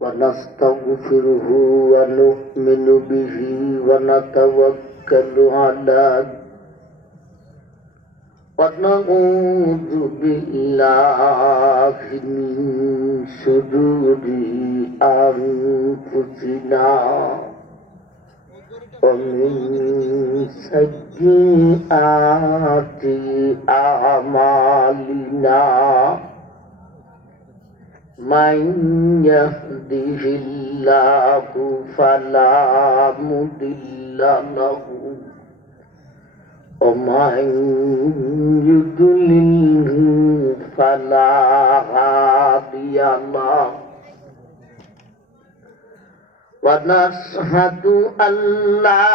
ونستغفره ونؤمن به ونتوكل عليه ونعوذ بالله من شرور أنفسنا ومن سيئات أعمالنا من يهده الله فلا مضل له ومن يضلل فلا هادي له ونشهد أن لا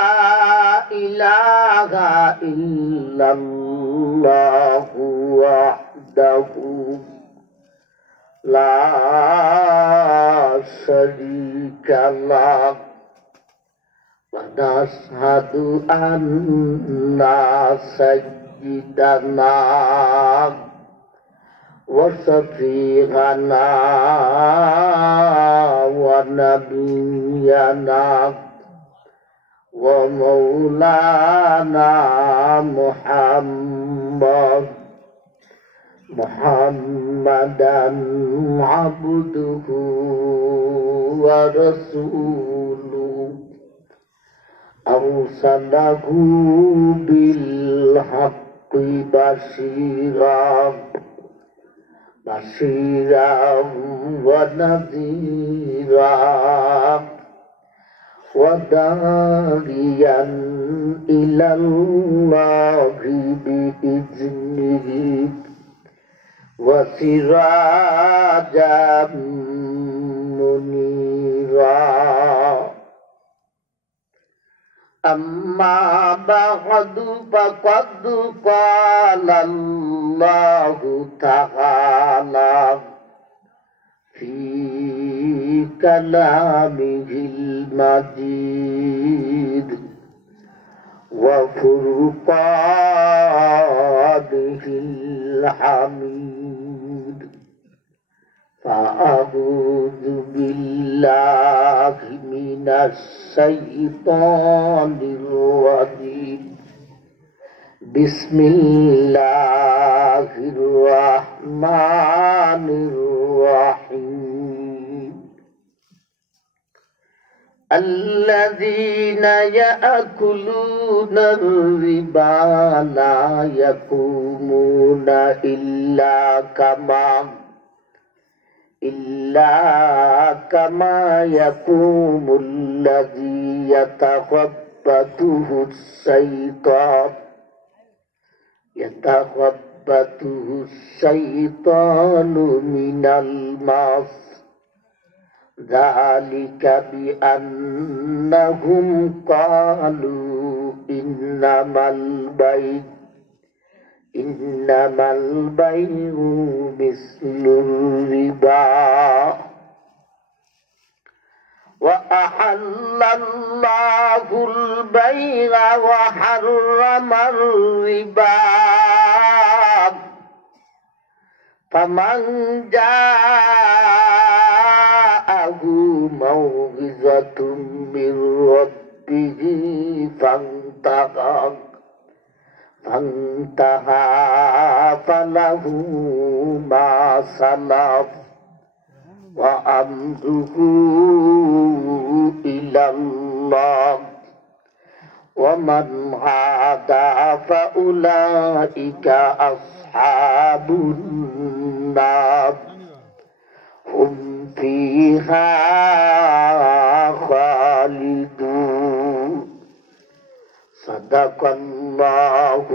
إله إلا الله وحده لا شريك له ونشهد أن سيدنا وشفيعنا ونبينا ومولانا محمدا عبده ورسوله أرسله بالحق بشيرا ونذيرا وداعيا إلى الله بإذنه وسراجا منيرا أما بعد فقد قال الله تعالى في كلامه المجيد وفرقانه الحميد فأعوذ بالله من الشيطان الرجيم بسم الله الرحمن الرحيم الذين يأكلون الربا لا يقومون إلا كما يقوم الذي يتخبطه الشيطان من المس ذلك بأنهم قالوا إنما البيع مثل الربا وأحل الله البيع وحرم الربا فمن جاءه موعظة من ربه فانتهى فله ما سلف وأمره إلى الله ومن عاد فأولئك أصحاب النار هم فيها خالدون صدق الله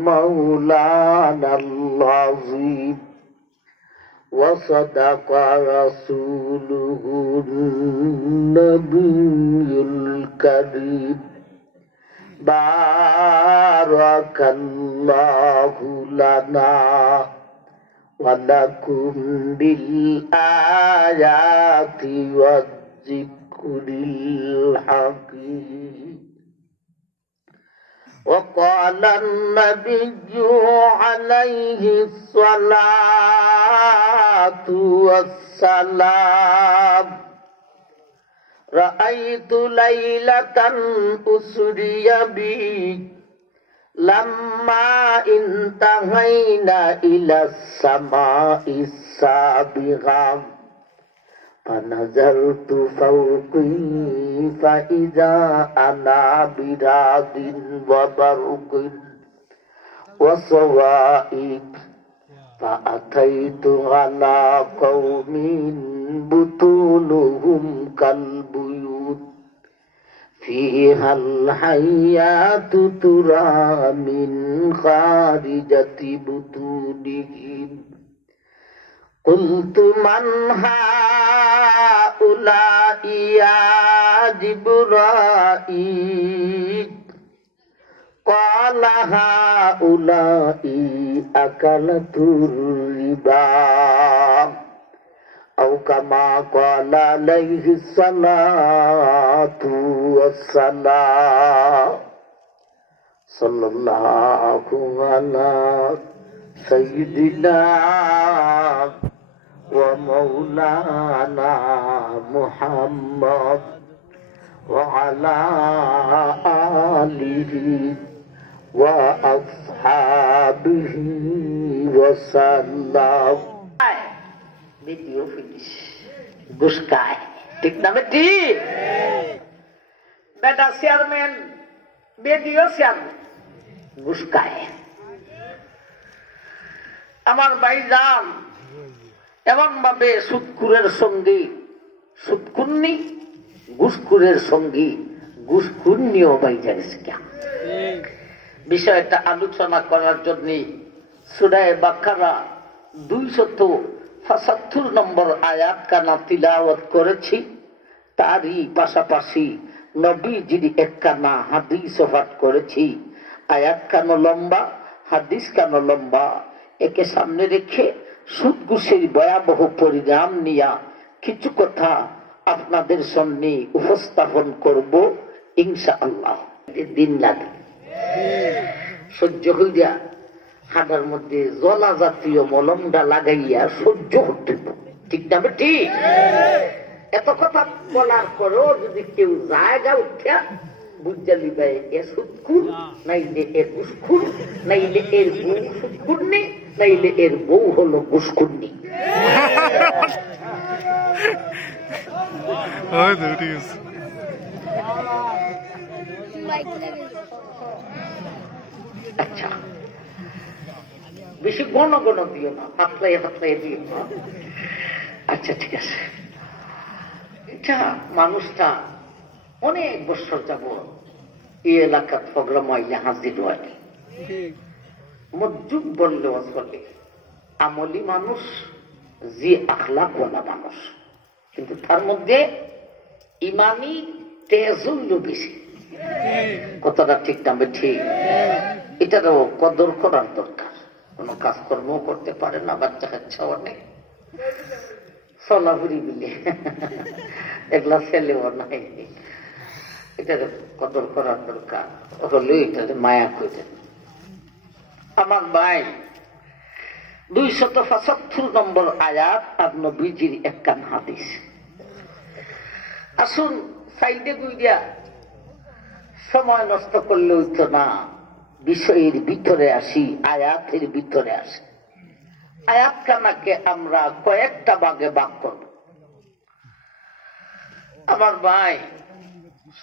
مولانا العظيم وصدق رسوله النبي الكريم بارك الله لنا ولكم بالآيات والذكر الحكيم وقال النبي عليه الصلاة والسلام رأيت ليلة أسري بي لما انتهينا إلى السماء السابعة فنظرت فوقي فإذا أنا برعد وبرق وصوائب فأتيت على قوم بطونهم كالبيوت فيها الحياة ترى من خارجة بطونهم قلت من هؤلاء يا جبرائيل قال هؤلاء أكلة الربا أو كما قال عليه الصلاة والسلام صلى الله على سيدنا ومولانا محمد وعلى آله وأصحابه وسلم video finish গুসকায় ঠিক না বেটি বেটা চেয়ারম্যান ভিডিও চেয়ারম্যান গুসকায় আমার ভাইজান এমন ভাবে সুদকুরের সঙ্গী সুদকুন্নি ঘুষখুরের সঙ্গী ঘুষখুন্নিও বাইজা গেছে বিষয়টা আলোচনা করার জন্য সূরা বাকারা 275 নম্বর আয়াত কানা তিলাওয়াত করেছি। তারই পাশাপাশি নবীজির একখানা হাদিস পাঠ করেছি। আয়াত কানো লম্বা, হাদিস কানো লম্বা, একে সামনে রেখে সুদ ঘুষের ভয়াবহ পরিণাম নিয়া কিছু কথা আপনাদের সামনে উপস্থাপন করব ইনশাআল্লাহ। দিন লাগে সহ্য হইয়া হাঁটার মধ্যে জলা জাতীয় মলমটা লাগাইয়া সহ্য করতে, ঠিক না ঠিক? এত কথা বলার পরও যদি কেউ জায়গা উঠা বুঝা লিবাই এ সুদকুর, নাইলে এর ঘুষখুর, নাইলে এর বউ সুদকুর্নি, নাইলে এর বউ হলো ঘুষকুর্নি। আচ্ছা, বেশি ঘন ঘন দিও না, পাতলাই পাতলাই দিও না। আচ্ছা ঠিক আছে। এটা মানুষটা অনেক বছর যাব এই এলাকার প্রোগ্রাম আইলে হাজির হয়, মজ্জুব বললেও চলে, আমলি মানুষ, যে আখলাকওয়ালা মানুষ, কিন্তু তার মধ্যে ইমানি তেজুল্য বেশি। কথাটা ঠিক না ঠিক? এটারও কদর করার দরকার। কোন কাজকর্ম করতে পারে না, বাচ্চা কাচ্চা অনেক চলাফুরি বিলে এগুলা ছেলেও নাই, এটার কদর করার দরকার হলেও এটার মায়া করে। আমার ভাই 275 নম্বর আয়াত আর নবীজির একখান হাদিস। আসুন সাইডে গুইয়া সময় নষ্ট করলে হইতো না, বিষয়ের ভিতরে আসি, আয়াতের ভিতরে আসি। আয়াত খানাকে আমরা কয়েকটা ভাগে ভাগ করব। আমার ভাই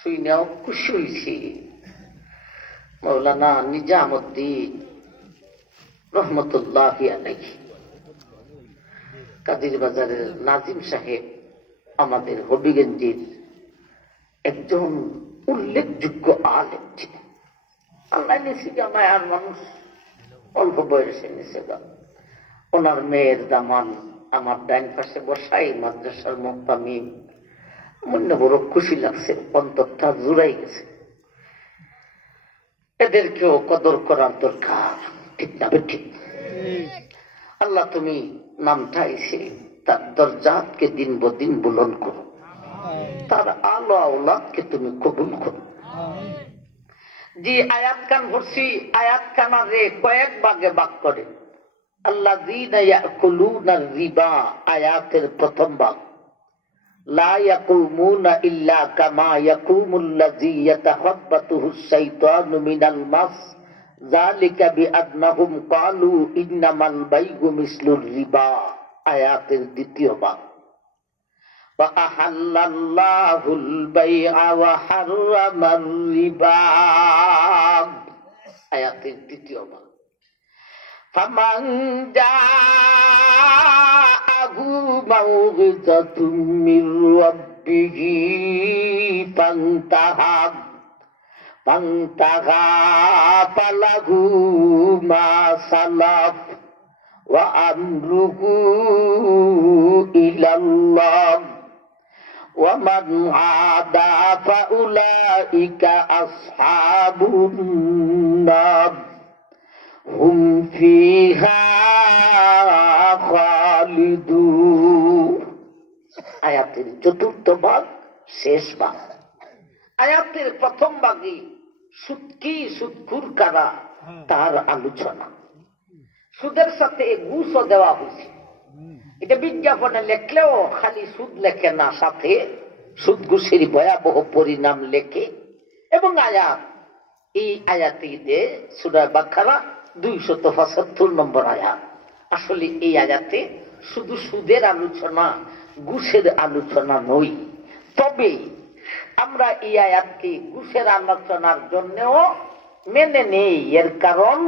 শুনেও খুশি হয়েছি, মৌলানা নিজামুদ্দিন রহমতুল্লাহি আলাইহি কাদির বাজারের নাজিম সাহেব আমাদের হবিগঞ্জের একজন উল্লেখযোগ্য আলেম ছিলেন। আল্লাহ নিশিগা মায়ার মানুষ, অল্প বয়সে নিশিগা। ওনার মেয়ের দামান আমার ডাইন পাশে বসাই, মাদ্রাসার মুহতামিম। মনে বড় খুশি লাগছে, অন্তরটা জুড়াই গেছে। এদেরকেও কদর করার দরকার, ঠিক না ঠিক? আল্লাহ তুমি নামটা এসে তার দরজাতকে দিন বদিন বুলন্দ করো, তার আলো আওলাদকে তুমি কবুল করো। যে আয়াত কান পড়ছি আয়াত কানারে কয়েক ভাগে ভাগ করে। আল্লাযীনা ইয়াকুলুনা রিবা আয়াতের প্রথম ভাগ, লা ইয়াকুমুনা ইল্লা কামা ইয়াকুমুল্লাযী ইয়াতাখাব্বাতুহুশ শাইতানু মিনাল মাস যালিকা বিআন্নাহুম ক্বালু ইন্নামাল বাইউ মিসলুর রিবা আয়াতের দ্বিতীয় ভাগ। ওয়া আহাল্লাল্লাহুল বাইআ ওয়া হাররামার রিবা আয়াতের তৃতীয় ভাগ। ফামান জাআহু মাউযিযাতুম মির রাব্বিহি ফান্তাহা ফালাহু মা সালাফ ওয়া আমরুহু ইলাল্লাহ ওয়া মান আদা ফাউলাইকা আসহাবুন নার হুম ফিহা খালিদুন। আয়াতের চতুর্থ ভাগ শেষ ভাগ। আয়াতের প্রথম ভাগে সুদ কি, সুদখোর কারা তার আলোচনা। সুদের সাথে ঘুষও দেওয়া হয়েছে। এটা বিজ্ঞাপনে লেখলেও খালি সুদ লেখে না, সাথে সুদ ঘুষের ভয়াবহ পরিণাম লেখে। এবং আয়াত, এই আয়াতিতে সূরা বাকারা 275 নম্বর আয়াত। আসলে এই আয়াতে শুধু সুদের আলোচনা, ঘুষের আলোচনা নয়। তবে আমরা এই আয়াতকে ঘুষের আলোচনার জন্যও মেনে নেই। এর কারণ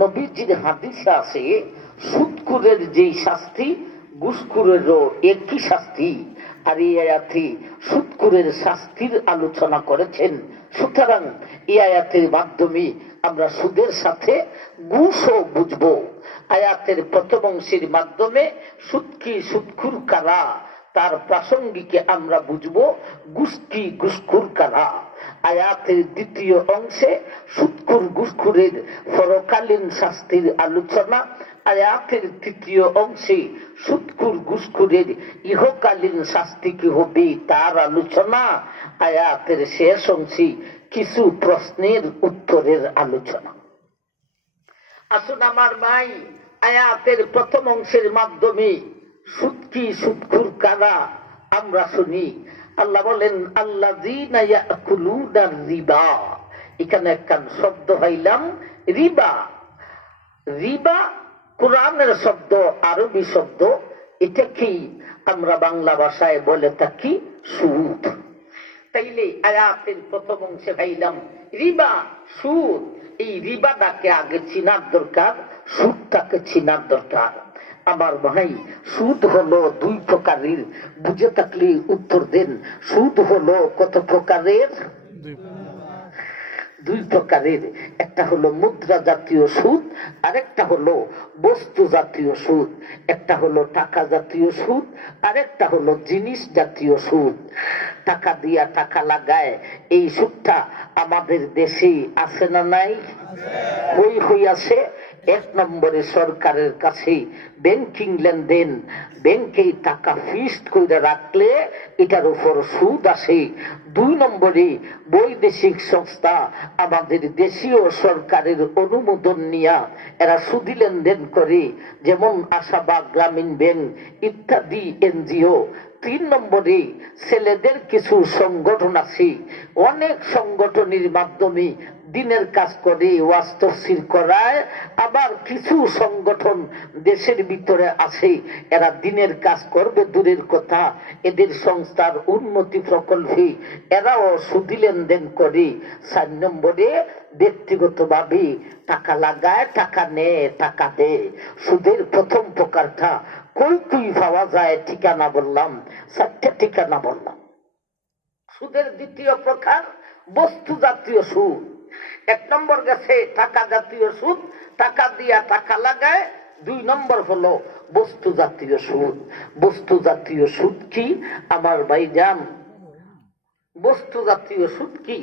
নবীজির হাদিসে আছে সুদখোরের যেই শাস্তি ঘুষখোরেরও একই শাস্তি। আর এই আয়াতে সুদখোরের শাস্তির আলোচনা করেছেন। সুতরাং এই আয়াতের মাধ্যমে আমরা সুদের সাথে ঘুষও বুঝবো। আয়াতের প্রথম অংশের মাধ্যমে সুদ কি, সুদখোর কারা তার প্রাসঙ্গিকে আমরা বুঝবো। ঘুষ কি, ঘুষখোর কারা। আয়াতের দ্বিতীয় অংশে সুদখোর ঘুষখোরের পরকালীন শাস্তির আলোচনা। আয়াতের তৃতীয় অংশে সুদখোর ঘুষখোরের ইহকালীন শাস্তি কি হবে তার আলোচনা। আয়াতের শেষ অংশে কিছু প্রশ্নের উত্তরের আলোচনা। আসুন আমার ভাই, আয়াতের প্রথম অংশের মাধ্যমে সুদ কি, সুদখোর কারা আমরা শুনি। আল্লাহ বলেন আল্লাযীনা ইয়াকুলুনা রিবা। এখানে একখান শব্দ পাইলাম রিবা। রিবা কোরআনের শব্দ, আরবি শব্দ। এটাকেই আমরা বাংলা ভাষায় বলে থাকি সুদ। তাইলে আয়াতের প্রথম অংশে পাইলাম রিবা, সুদ। এই রিবাটাকে আগে চিনার দরকার, সুদটাকে চিনার দরকার। আমার ভাই, সুদ হলো দুই প্রকারের। বুঝে থাকলে উত্তর দেন। সুদ হলো কত প্রকারের? দুই প্রকারের। একটা হলো মুদ্রা জাতীয় সুদ, আরেকটা হলো বস্তু জাতীয় সুদ। একটা হলো টাকা জাতীয় সুদ, আরেকটা হলো জিনিস জাতীয় সুদ। টাকা দিয়া টাকা লাগায়, এই সুদটা আমাদের দেশে আছে না নাই? হই আছে। এক নম্বরে সরকারের কাছে ব্যাংকিং লেনদেন, ব্যাংকে টাকা ফিক্সড করে রাখলে এটার উপর সুদ আসে। দুই নম্বরে বৈদেশিক সংস্থা আমাদের দেশীয় সরকারের অনুমোদন নিয়া এরা সুদি লেনদেন করে, যেমন আশাবাদ গ্রামীণ ব্যাংক ইত্যাদি এনজিও। তিন নম্বরে ছেলেদের কিছু সংগঠন আছে, অনেক সংগঠনের মাধ্যমে দিনের কাজ করে, ওয়াজ তাফসীর করায়। আবার কিছু সংগঠন দেশের ভিতরে আছে, এরা দিনের কাজ করবে দূরের কথা, এদের সংস্থার উন্নতি প্রকল্পে এরাও সুদি লেনদেন করে। 4 নম্বরে ব্যক্তিগতভাবে টাকা লাগায়, টাকা নেয়, টাকা দেয়। সুদের প্রথম প্রকারটা কই কই পাওয়া যায় ঠিকানা বললাম, 4টা ঠিকানা বললাম। সুদের দ্বিতীয় প্রকার বস্তু জাতীয় সুদ। 1 নম্বর গেছে টাকা জাতীয় সুদ, টাকা দিয়া টাকা লাগায়। 2 নম্বর হলো বস্তু জাতীয় সুদ। বস্তু জাতীয় সুদ কি আমার ভাইজান? বস্তু জাতীয় সুদ কি?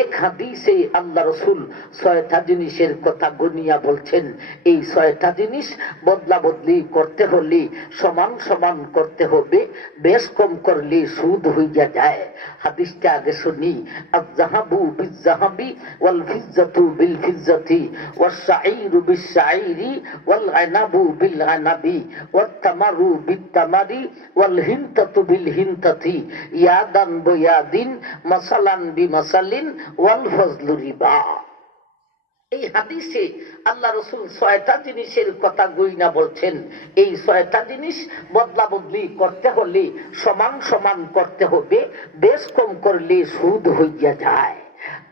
এক হাদিসে আল্লাহ রসুল 6টা জিনিসের কথা গনিয়া বলছেন, এই 6টা জিনিস বদলা বদলি করতে হলে সমান সমান করতে হবে, বেশ কম করলে সুদ হইয়া যায়। হাদিসটা আগে শুনি। আয-যাহাবু বিয-যাহাবি ওয়াল ফিজ্জাতু বিল ফিজ্জাতি ওয়াস শাঈরু বিশ শাঈরি ওয়াল আনাবু বিল আনাবি ওয়াত তামারু বিত তামারি ওয়াল হিনতাতু বিল হিনতাতি ইয়াদান বিয়াদিন মাসালান বিমাসালিন ওয়াল ফজলু রিবা। এই হাদিসে আল্লাহ রসুল 6টা জিনিসের কথা গইনা বলছেন। এই 6টা জিনিস বদলা বদলি করতে হলে সমান সমান করতে হবে, বেশ কম করলে সুদ হইয়া যায়।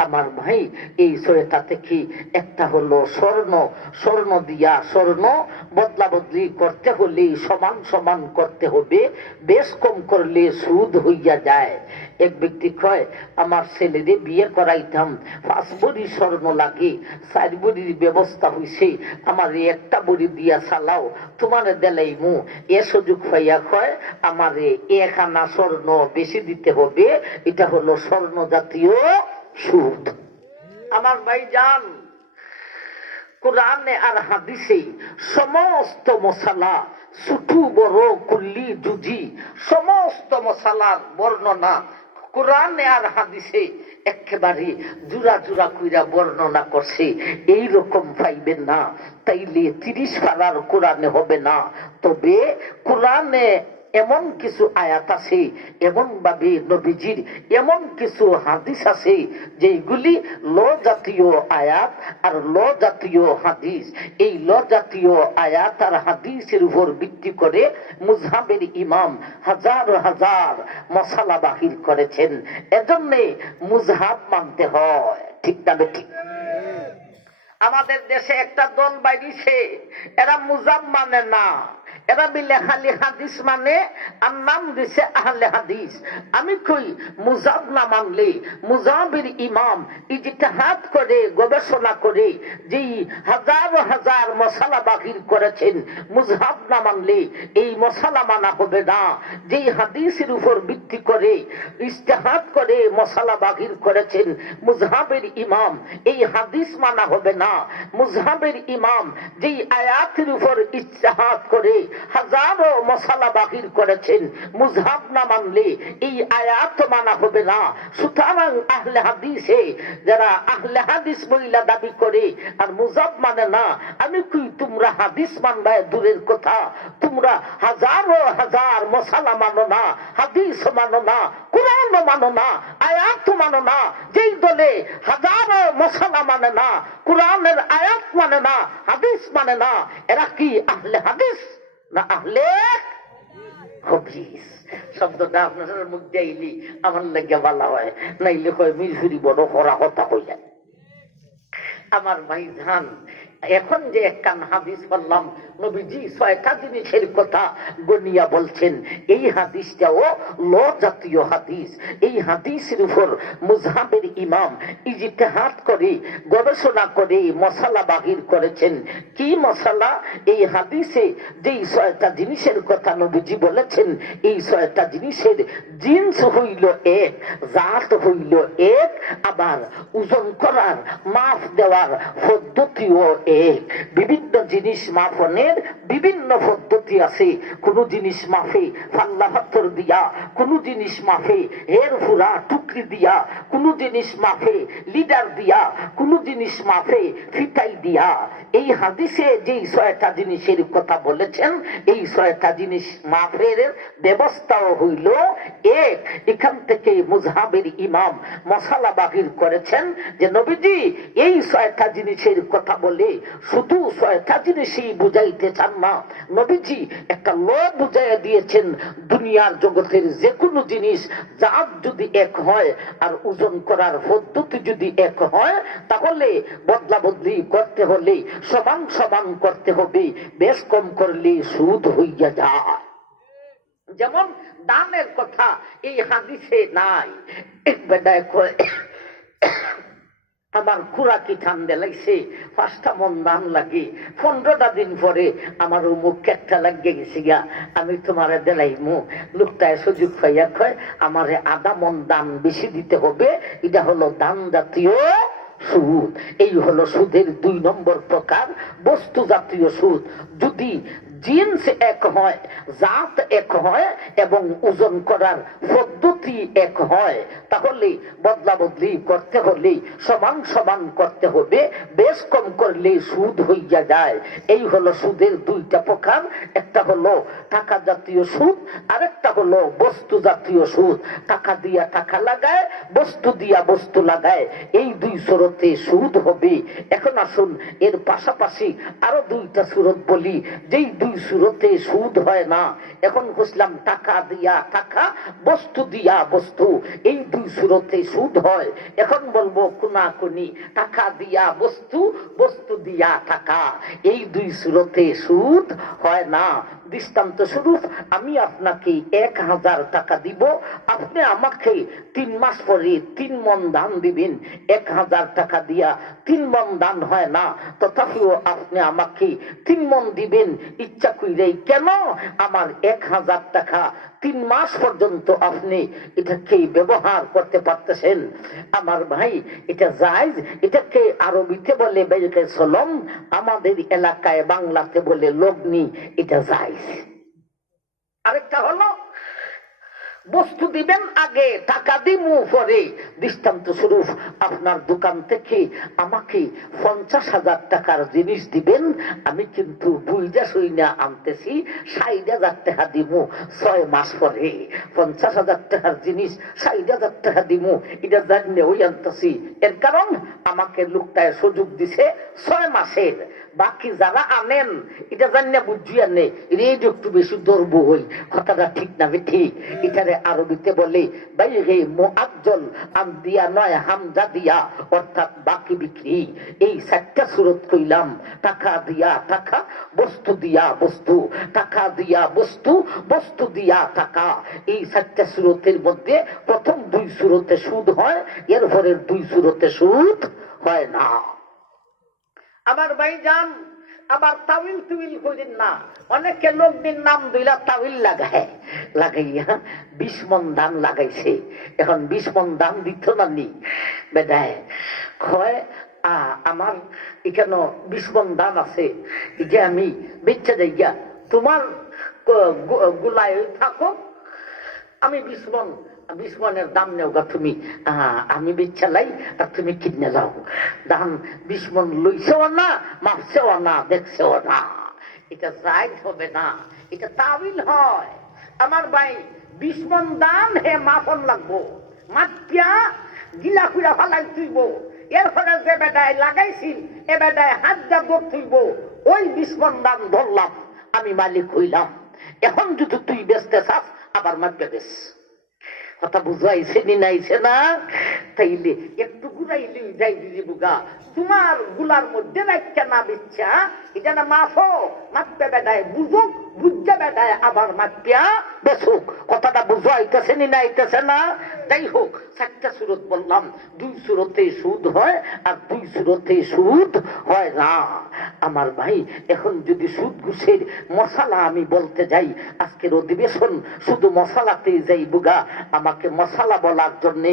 আমার ভাই, এই 6টা থেকে একটা হলো স্বর্ণ। স্বর্ণ দিয়া স্বর্ণ বদলা বদলি করতে হলে সমান সমান করতে হবে, বেশ কম করলে সুদ হইয়া যায়। এক ব্যক্তি কয়, আমার ছেলেরে বিয়ে করাইতাম, 5 ভরি স্বর্ণ লাগে, 4 ভরির ব্যবস্থা হইছে, আমার একটা ভরি দিয়া চালাও, তোমার দেলাইমু। এ সুযোগ পাইয়া কয়, আমারে 1 আনা স্বর্ণ বেশি দিতে হবে। এটা হলো স্বর্ণ জাতীয় সুদ। আমার ভাই জান, কোরআনে আর হাদিসে সমস্ত মশালা, ছোট বড় কুল্লি জুজি, সমস্ত মশালার বর্ণনা কোরআনে আর হাদিসে একেবারে জুড়া জুড়া কইরা বর্ণনা করছে। এইরকম পাইবেন না, তাইলে 30 পারার কোরআনে হবে না। তবে কোরআনে এমন কিছু আয়াত আছে, এমন ভাবে নবীজির এমন কিছু হাদিস আছে যেগুলি ল জাতীয় আয়াত আর ল জাতীয় হাদিস। এই ল জাতীয় আয়াত আর হাদিসের উপর ভিত্তি করে মুযহাবের ইমাম হাজার হাজার মশালা বাহির করেছেন। এজন্যে মুযহাব মানতে হয়। ঠিক না ঠিক? আমাদের দেশে একটা দল বাইরিছে, এরা মুযহাব মানে না, এরা বিলে খালি হাদিস মানে, আর নাম দিছে আহলে হাদিস। আমি কই, মুযহাব না মানলে মুযহাবের ইমাম ইজতিহাদ করে গবেষণা করে যেই হাজার হাজার মশালা বাহির করেছেন, মুযহাব না মানলে এই মশালা মানা হবে না। যেই হাদিসের উপর ভিত্তি করে ইজতিহাদ করে মশালা বাহির করেছেন মুযহাবের ইমাম, এই হাদিস মানা হবে না। মুযহাবের ইমাম যেই আয়াতের উপর ইজতিহাদ করে হাজারো মশালা বাহির করেছেন, মুযহাব না মানলে এই আয়াত মানা হবে না। সুতরাং আহলে হাদিসে যারা আহলে হাদিস মহিলা দাবি করে আর মুযহাব মানে না, আমি কই, তোমরা হাদিস মানবা দূরের কথা, তোমরা হাজারো হাজার মশালা মানো না, হাদিস মানো না, কোরআন মানো না, আয়াত মানো না। যেই দলে হাজারো মশালা মানে না, কোরআনের আয়াত মানে না, হাদিস মানে না, এরা কি আহলে হাদিস না আহলে হাদিস? শব্দটা আপনার মুখ দিয়েই আমার লাগে ভালো হয়, নাইলে কয় মিরফুরি বড় করা কথা হইয়া। আমার ভাই জান, এখন যে একখান হাদিস বললাম, নবীজি 6টা জিনিসের কথা গনিয়া বলছেন, এই হাদিসটাও ল জাতীয় হাদিস। এই হাদিসের উপর মুযহাবের ইমাম ইজতিহাদ করে গবেষণা করে মশালা বাহির করেছেন। কি মশালা? এই হাদিসে যেই 6টা জিনিসের কথা নবীজি বলেছেন, এই 6টা জিনিসের জিন্স হইল এক, জাত হইল এক, আবার ওজন করার মাপ দেওয়ার পদ্ধতিও এক। বিভিন্ন জিনিস মাপনের বিভিন্ন পদ্ধতি আছে। কোন জিনিস মাফে পাল্লা পাথর দিয়া, কোন জিনিস মাফে হের ফুরা টুকরি দিয়া, কোন জিনিস মাফে লিডার দিয়া, কোন জিনিস মাফে ফিতাই দিয়া। এই হাদিসে যেই 6টা জিনিসের কথা বলেছেন, এই 6টা জিনিস মাফের ব্যবস্থাও হইল এক। এখান থেকে মুযহাবের ইমাম মশালা বাহির করেছেন যে নবীজি এই 6টা জিনিসের কথা বলে শুধু 6টা জিনিসই বুঝাইতে চান না, নবীজি একটা ল বুঝাইয়া দিয়েছেন। দুনিয়ার জগতের যে কোনো জিনিস জাত যদি এক হয় আর ওজন করার পদ্ধতি যদি এক হয়, তাহলে বদলা বদলি করতে হলে সমান সমান করতে হবে, বেশ কম করলে সুদ হইয়া যায়। যেমন দানের কথা এই হাদিসে নাই। এক বেটায় কয়, আমার খুরাকি ঠান্ডা লাগছে, 5টা মন দান লাগে, 15টা দিন পরে আমার মুখ একটা লাগিয়ে গেছে গা, আমি তোমার দেলাইমু। লোকটায় সুযোগ পাইয়া কয় আমারে আধা মন দান বেশি দিতে হবে, এটা হলো দান জাতীয় সুদ। এই হলো সুদের 2 নম্বর প্রকার, বস্তু জাতীয় সুদ। যদি জিন্স এক হয়, জাত এক হয় এবং ওজন করার পদ্ধতি এক হয়, তাহলে বদলা বদলি করতে হলে সমান সমান করতে হবে, বেশ কম করলে সুদ হইয়া যায়। এই হলো সুদের 2টা প্রকার, একটা হলো টাকা জাতীয় সুদ, আরেকটা হলো বস্তু জাতীয় সুদ। টাকা দিয়া টাকা লাগায়, বস্তু দিয়া বস্তু লাগায়, এই 2 সুরতে সুদ হবে। এখন আসুন এর পাশাপাশি আরো 2টা সুরত বলি, যেই 2 সুরতে সুদ হয় না। এখন বুঝলাম টাকা দিয়া টাকা, বস্তু দিয়া বস্তু, এই 2 সুরতে সুদ হয়। এখন বলবো কোনাকুনি টাকা দিয়া বস্তু, বস্তু দিয়া টাকা, এই 2 সুরতে সুদ হয় না। দৃষ্টান্ত স্বরূপ আমি আপনাকে 1000 টাকা দিব, আপনি আমাকে 3 মাস পরে 3 মণ দান দিবেন। 1000 টাকা দিয়া 3 মণ দান হয় না, তথাপিও আপনি আমাকে 3 মণ দিবেন ইচ্ছা কইরেই। কেন? আমার 1000 টাকা 3 মাস পর্যন্ত আপনি এটাকে ব্যবহার করতে পারতেছেন। আমার ভাই, এটা জায়েজ। এটাকে আরবিতে বলে বেজকে সলম, আমাদের এলাকায় বাংলাতে বলে লগ্নি। এটা জায়েজ। আরেকটা হলো বস্তু দিবেন আগে, টাকা দিমু পরে। দৃষ্টান্ত স্বরূপ আপনার দোকান থেকে আমাকে 50,000 টাকার জিনিস দিবেন, আমি কিন্তু বুঝা শুইনা আনতেছি 60,000 টাকা দিমু 6 মাস পরে। 50,000 টাকার জিনিস 60,000 টাকা দিমু, এটা জানিয়ে ওই আনতেছি। এর কারণ আমাকে লোকটায় সুযোগ দিছে 6 মাসের। বাকি যারা আনেন এটা জানিয়ে বুঝিয়ে আনে, এটা একটু বেশি দর্ব হই। কথাটা ঠিক না ঠিক? এটারে আরবিতে বলে বাইরে মুআজ্জল আম দিয়া নয় হামজা দিয়া, অর্থাৎ বাকি বিক্রি। এই 4টা সুরত কইলাম, টাকা দিয়া টাকা, বস্তু দিয়া বস্তু, টাকা দিয়া বস্তু, বস্তু দিয়া টাকা। এই 4টা সুরতের মধ্যে প্রথম 2 সুরতে সুদ হয়, এর পরের 2 সুরতে সুদ হয় না। আমার ভাই যান, আবার তাবিল তুবিল করেন না। অনেকে লোকদের নাম দিলা তাবিল লাগায়, লাগাইয়া 20 মণ ধান লাগাইছে। এখন 20 মণ ধান দিত না নি বেদায় কয় আমার এখানে 20 মণ ধান আছে, যে আমি বেচে যাইয়া তোমার গুলায় থাকো, আমি 20 মণের দাম নেও গা তুমি, আমি বেচালাই আর তুমি কিনে যাও। ধান 20 মণ লইছেও না, মাপছেও না, দেখছেও না। এটা জায়েজ হবে না, এটা তাবিল হয়। আমার ভাই 20 মণ দান হে মাপন লাগবো, মাপিয়া গিলা কুড়া ফালাই তুইব। এরপরে যে বেটায় লাগাইছিল এ বেটায় হাত দা দৌড় তুইব। ওই 20 মণ দান ধরলাম, আমি মালিক হইলাম। এখন যদি তুই বেচতে চাস আবার মাপবে বেশ। কথা বুঝাইছে নি নাইছে না? তাইলে একটু ঘুরাইলে যাই দিদি বুগা, তোমার গুলার মধ্যে রাখা না বিচ্ছা, এটা না মাফো মাপতে বেটায় বুঝুক, বুঝতে বেটায় আবার মাপিয়া বেসুক। কথাটা বুঝাইতেছে নি নাইতেছে না? যাই হোক, 4টা সুরত বললাম, 2 সুরতে সুদ হয় আর 2 সুরতে সুদ হয় না। আমার ভাই, এখন যদি সুদ ঘুষের মশালা আমি বলতে যাই, আজকের অধিবেশন শুধু মশালাতে যাই বুগা। আমাকে মশালা বলার জন্য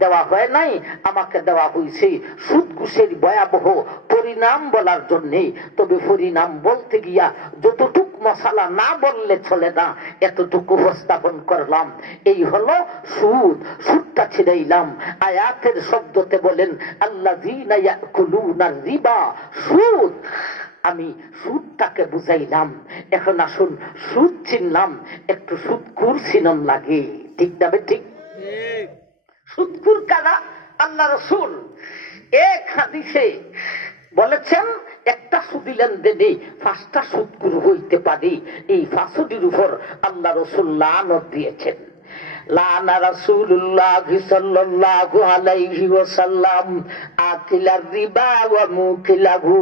দেওয়া হয় নাই, আমাকে দেওয়া হয়েছে সুদ ঘুষের ভয়াবহ পরিণাম বলার জন্যে। তবে পরিণাম বলতে গিয়া যতটুক মশালা না বললে চলে না, এতটুকু উপস্থাপন করলাম। এই হলো সুদ। সুদটা ছিড়াইলাম। আয়াতের শব্দতে বলেন আল্লাযীনা ইয়াকুলুনা রিবা, সুদ। আমি সুদটাকে বুঝাইলাম। এখন আসুন সুদ চিনলাম, একটু সুদকুর চিনন লাগে। ঠিক না? ঠিক। সুদকুর কারা? আল্লাহ রাসূল এক হাদিসে বলেছেন, একটা সুদি লেনদেনে 5টা সুদকুর হইতে পারে। এই 5টির উপর আল্লাহ রাসূল লানত দিয়েছেন। লানা রাসূলুল্লাহ সাল্লাল্লাহু আলাইহি ওয়াসাল্লাম আকিলার রিবা ওয়া মুকিলাহু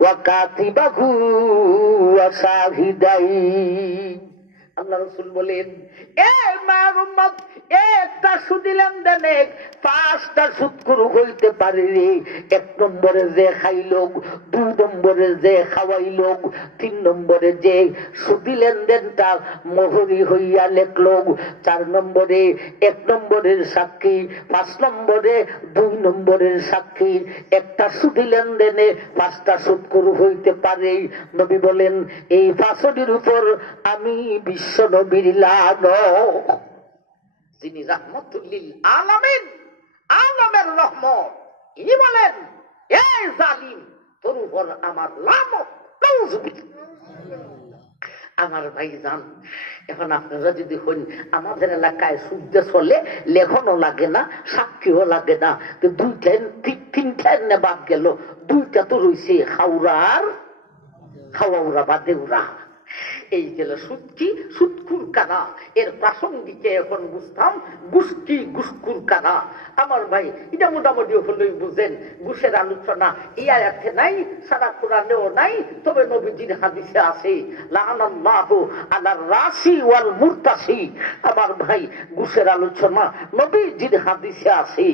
ওয়া কাতিবাহু ওয়া শাহিদাই। আল্লাহ রাসূল বলেন, এ মার উম্মত, একটা সুদি লেনদেনে 5টা সুদখোর হইতে পারে রে। 1 নম্বরে যে খাইল, 2 নম্বরে যে খাওয়াইল, 3 নম্বরে যে সুদি লেনদেনটা মোহরি হইয়া লেখল, 4 নম্বরে 1 নম্বরের সাক্ষী, 5 নম্বরে 2 নম্বরের সাক্ষী। একটা সুদি লেনদেনে 5টা সুদখোর হইতে পারে। নবী বলেন, এই 5টির উপর আমি বিশ্ব নবীর লানত, যিনি রাহমাতুল লিল আলামিন, আলমের রহমত, ইনি বলেন, এই জালিম, তোর উপর আমার লানত। আমার ভাইজান, এখন আপনারা যদি হন, আমাদের এলাকায় সূর্য চলে, লেখনও লাগে না, সাক্ষীও লাগে না, তো 2-3টা বাদ গেল, 2টা তো রয়েছে হাওড়ার খাওয়াউরা বা দেউরা। এই গেল সুদকি, সুদকুর কারা। এর প্রাসঙ্গিকে এখন বুঝতাম গুষ্টি, গুসকুর কারা। আমার ভাই, এটা মোটামুটি হলেই বুঝেন, ঘুষের আলোচনা এই আয়াতে নাই, সারা কোরআনেও নাই, তবে নবীজির হাদিসে আছে, লাআনাল্লাহু আলার রাশি ওয়াল মুরতাসি। আমার ভাই, ঘুষের আলোচনা নবীজির হাদিসে আছে।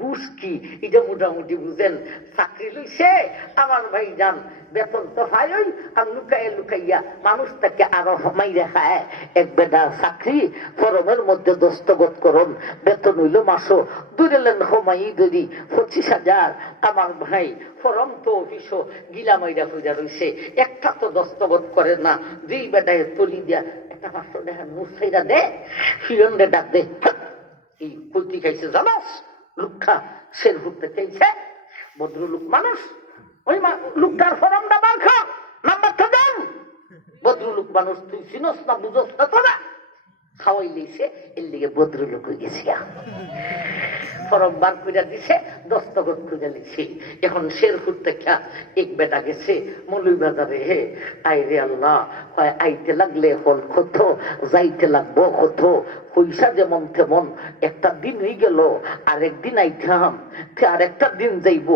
ঘুষ কি এটা মোটামুটি বুঝেন। চাকরি লইছে আমার ভাই যান, বেতন তো হয় ওই, আর লুকাইয়া লুকাইয়া মানুষ তাকে আরো মাইরে খায়। এক বেটা চাকরি, ফরমের মধ্যে দস্তখত করুন, বেতন হইল মাসো দুইলেন হমাই দরি 25,000। আমার ভাই, ফরম তো অফিস গিলা মাইরা ফুজা রয়েছে, একটা তো দস্তখত করে না। 2 বেটায় তলি দিয়া একটা 500 টাকা মুসাইরা দে, ফিরন্দে ডাক দে, এই কইতি খাইছে জানাস, লুক্ষা সের ঘুরতে চাইছে। ভদ্রলোক মানুষ, ওই লোকটার ফরমটা বার খা, নাম্বারটা দেন। ভদ্রলোক মানুষ, তুই চিনস না, বুঝস না, তোরা খাওয়াই লিছে, এর লিগে ভদ্রলোক হয়ে গেছি। ফরম বার করে দিছে, দস্তখত করে লিছি। এখন শেরপুর থেকে এক বেটা গেছে মৌলভীবাজারে, হে আই রে আল্লাহ, হয় আইতে লাগলে হল কত, যাইতে লাগবো কত, পয়সা যেমন তেমন। একটা দিন হয়ে গেল, আরেকদিন আইতাম, আরেকটা দিন যাইব,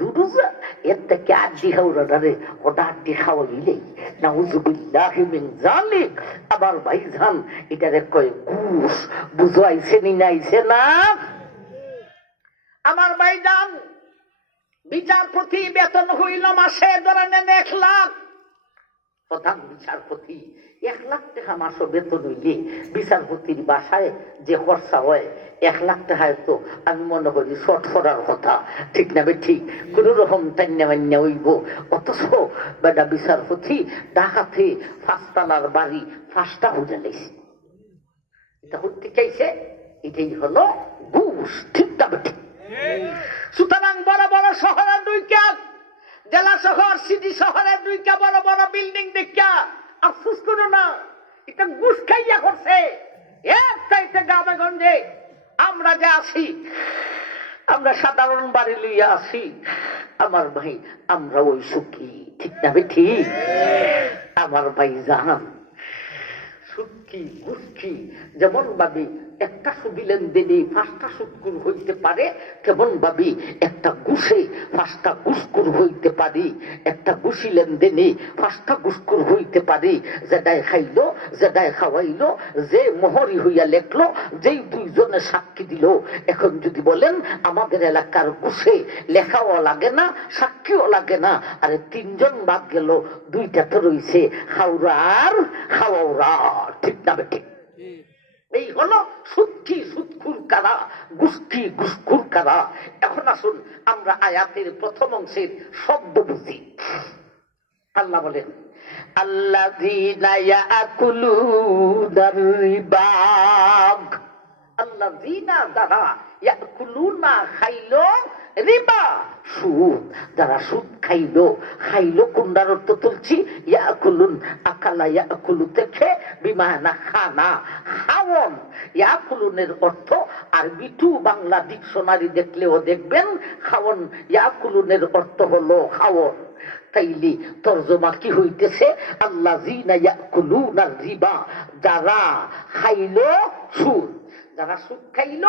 দুরুজা এর থেকে আড্ডি খাওয়ারে, ওটা আড্ডি খাওয়াইলেই নাউযুবিল্লাহি মিন যালিক। আবার ভাইজান, এটারে কয় ঘুষ। বুঝো আইছে নি না আইছে না? আমার ভাইজান, বিচারপতি বেতন হইল মাসে ধরেন 1 লাখ। প্রধান বিচারপতি 1 লাখ টাকা মাসে বেতন হইলে বিচারপতির বাসায় যে খরচা হয় 1 লাখ টাকায় তো আমি মনে করি শর্ট করার কথা, ঠিক না? ঠিক, কোন রকম টান্না মান্না হইব। অথচ বেটা বিচারপতি ঢাকাতে 5 তলার বাড়ি 5টা হোটেল লাইছে। এটা হতে চাইছে, এটাই হলো ঘুষ, ঠিক না? ঠিক। সুতরাং বড় বড় শহরের 2টা জেলা শহর, সিটি শহরের 2টা বড় বড় বিল্ডিং দেখা আফসোস করো না, এটা ঘুষ খাইয়া করছে। এর চাইতে গ্রামে গঞ্জে আমরা যে আছি, আমরা সাধারণ বাড়ি লইয়া আছি, আমার ভাই, আমরা ওই সুখী, ঠিক না? ঠিক। আমার ভাই জাহান, সুদকি ঘুষকি যেমন ভাবে একটা সুদি লেনদেনে 5টা সুদকুর হইতে পারে, তেমন ভাবে একটা ঘুষে 5টা ঘুষকুর হইতে পারে। একটা ঘুষি লেনদেনে 5টা ঘুষকুর হইতে পারে। যেটাই খাইলো, যেটাই খাওয়াইলো, যে মোহরি হইয়া লেখলো, যেই 2 জনে সাক্ষী দিল। এখন যদি বলেন আমাদের এলাকার ঘুষে লেখাও লাগে না, সাক্ষীও লাগে না, আরে 3 জন বাদ গেল, 2টা তো রয়েছে হাওড়ার খাওয়াউরা, ঠিক না? ঠিক। এই হলো সুদকি, সুদখুর কারা, গুষ্টি, গুসখুর কারা। এখন আসুন আমরা আয়াতের প্রথম অংশের শব্দ বুঝি। আল্লাহ বলেন, আল্লাযীনা ইয়াকুলুনার রিবা, আল্লাযীনা যারা ইয়াকুলুনা খাইলো রিবা, সুদ, যারা সুদ খাইলো। খাইলো কোনটার অর্থ তুলছি? ইয়াকুলুন, আকালা ইয়াকুলু থেকে বিমানা খানা, খাওয়ন। ইয়াকুলুনের অর্থ আরবি টু বাংলা ডিকশনারি দেখলেও দেখবেন, খাওয়ন, ইয়াকুলুনের অর্থ হলো খাওয়ন। তাইলে তরজমা কি হইতেছে? আল্লাযীনা ইয়াকুলুনার রিবা, যারা খাইলো সুদ, যারা সুদ খাইল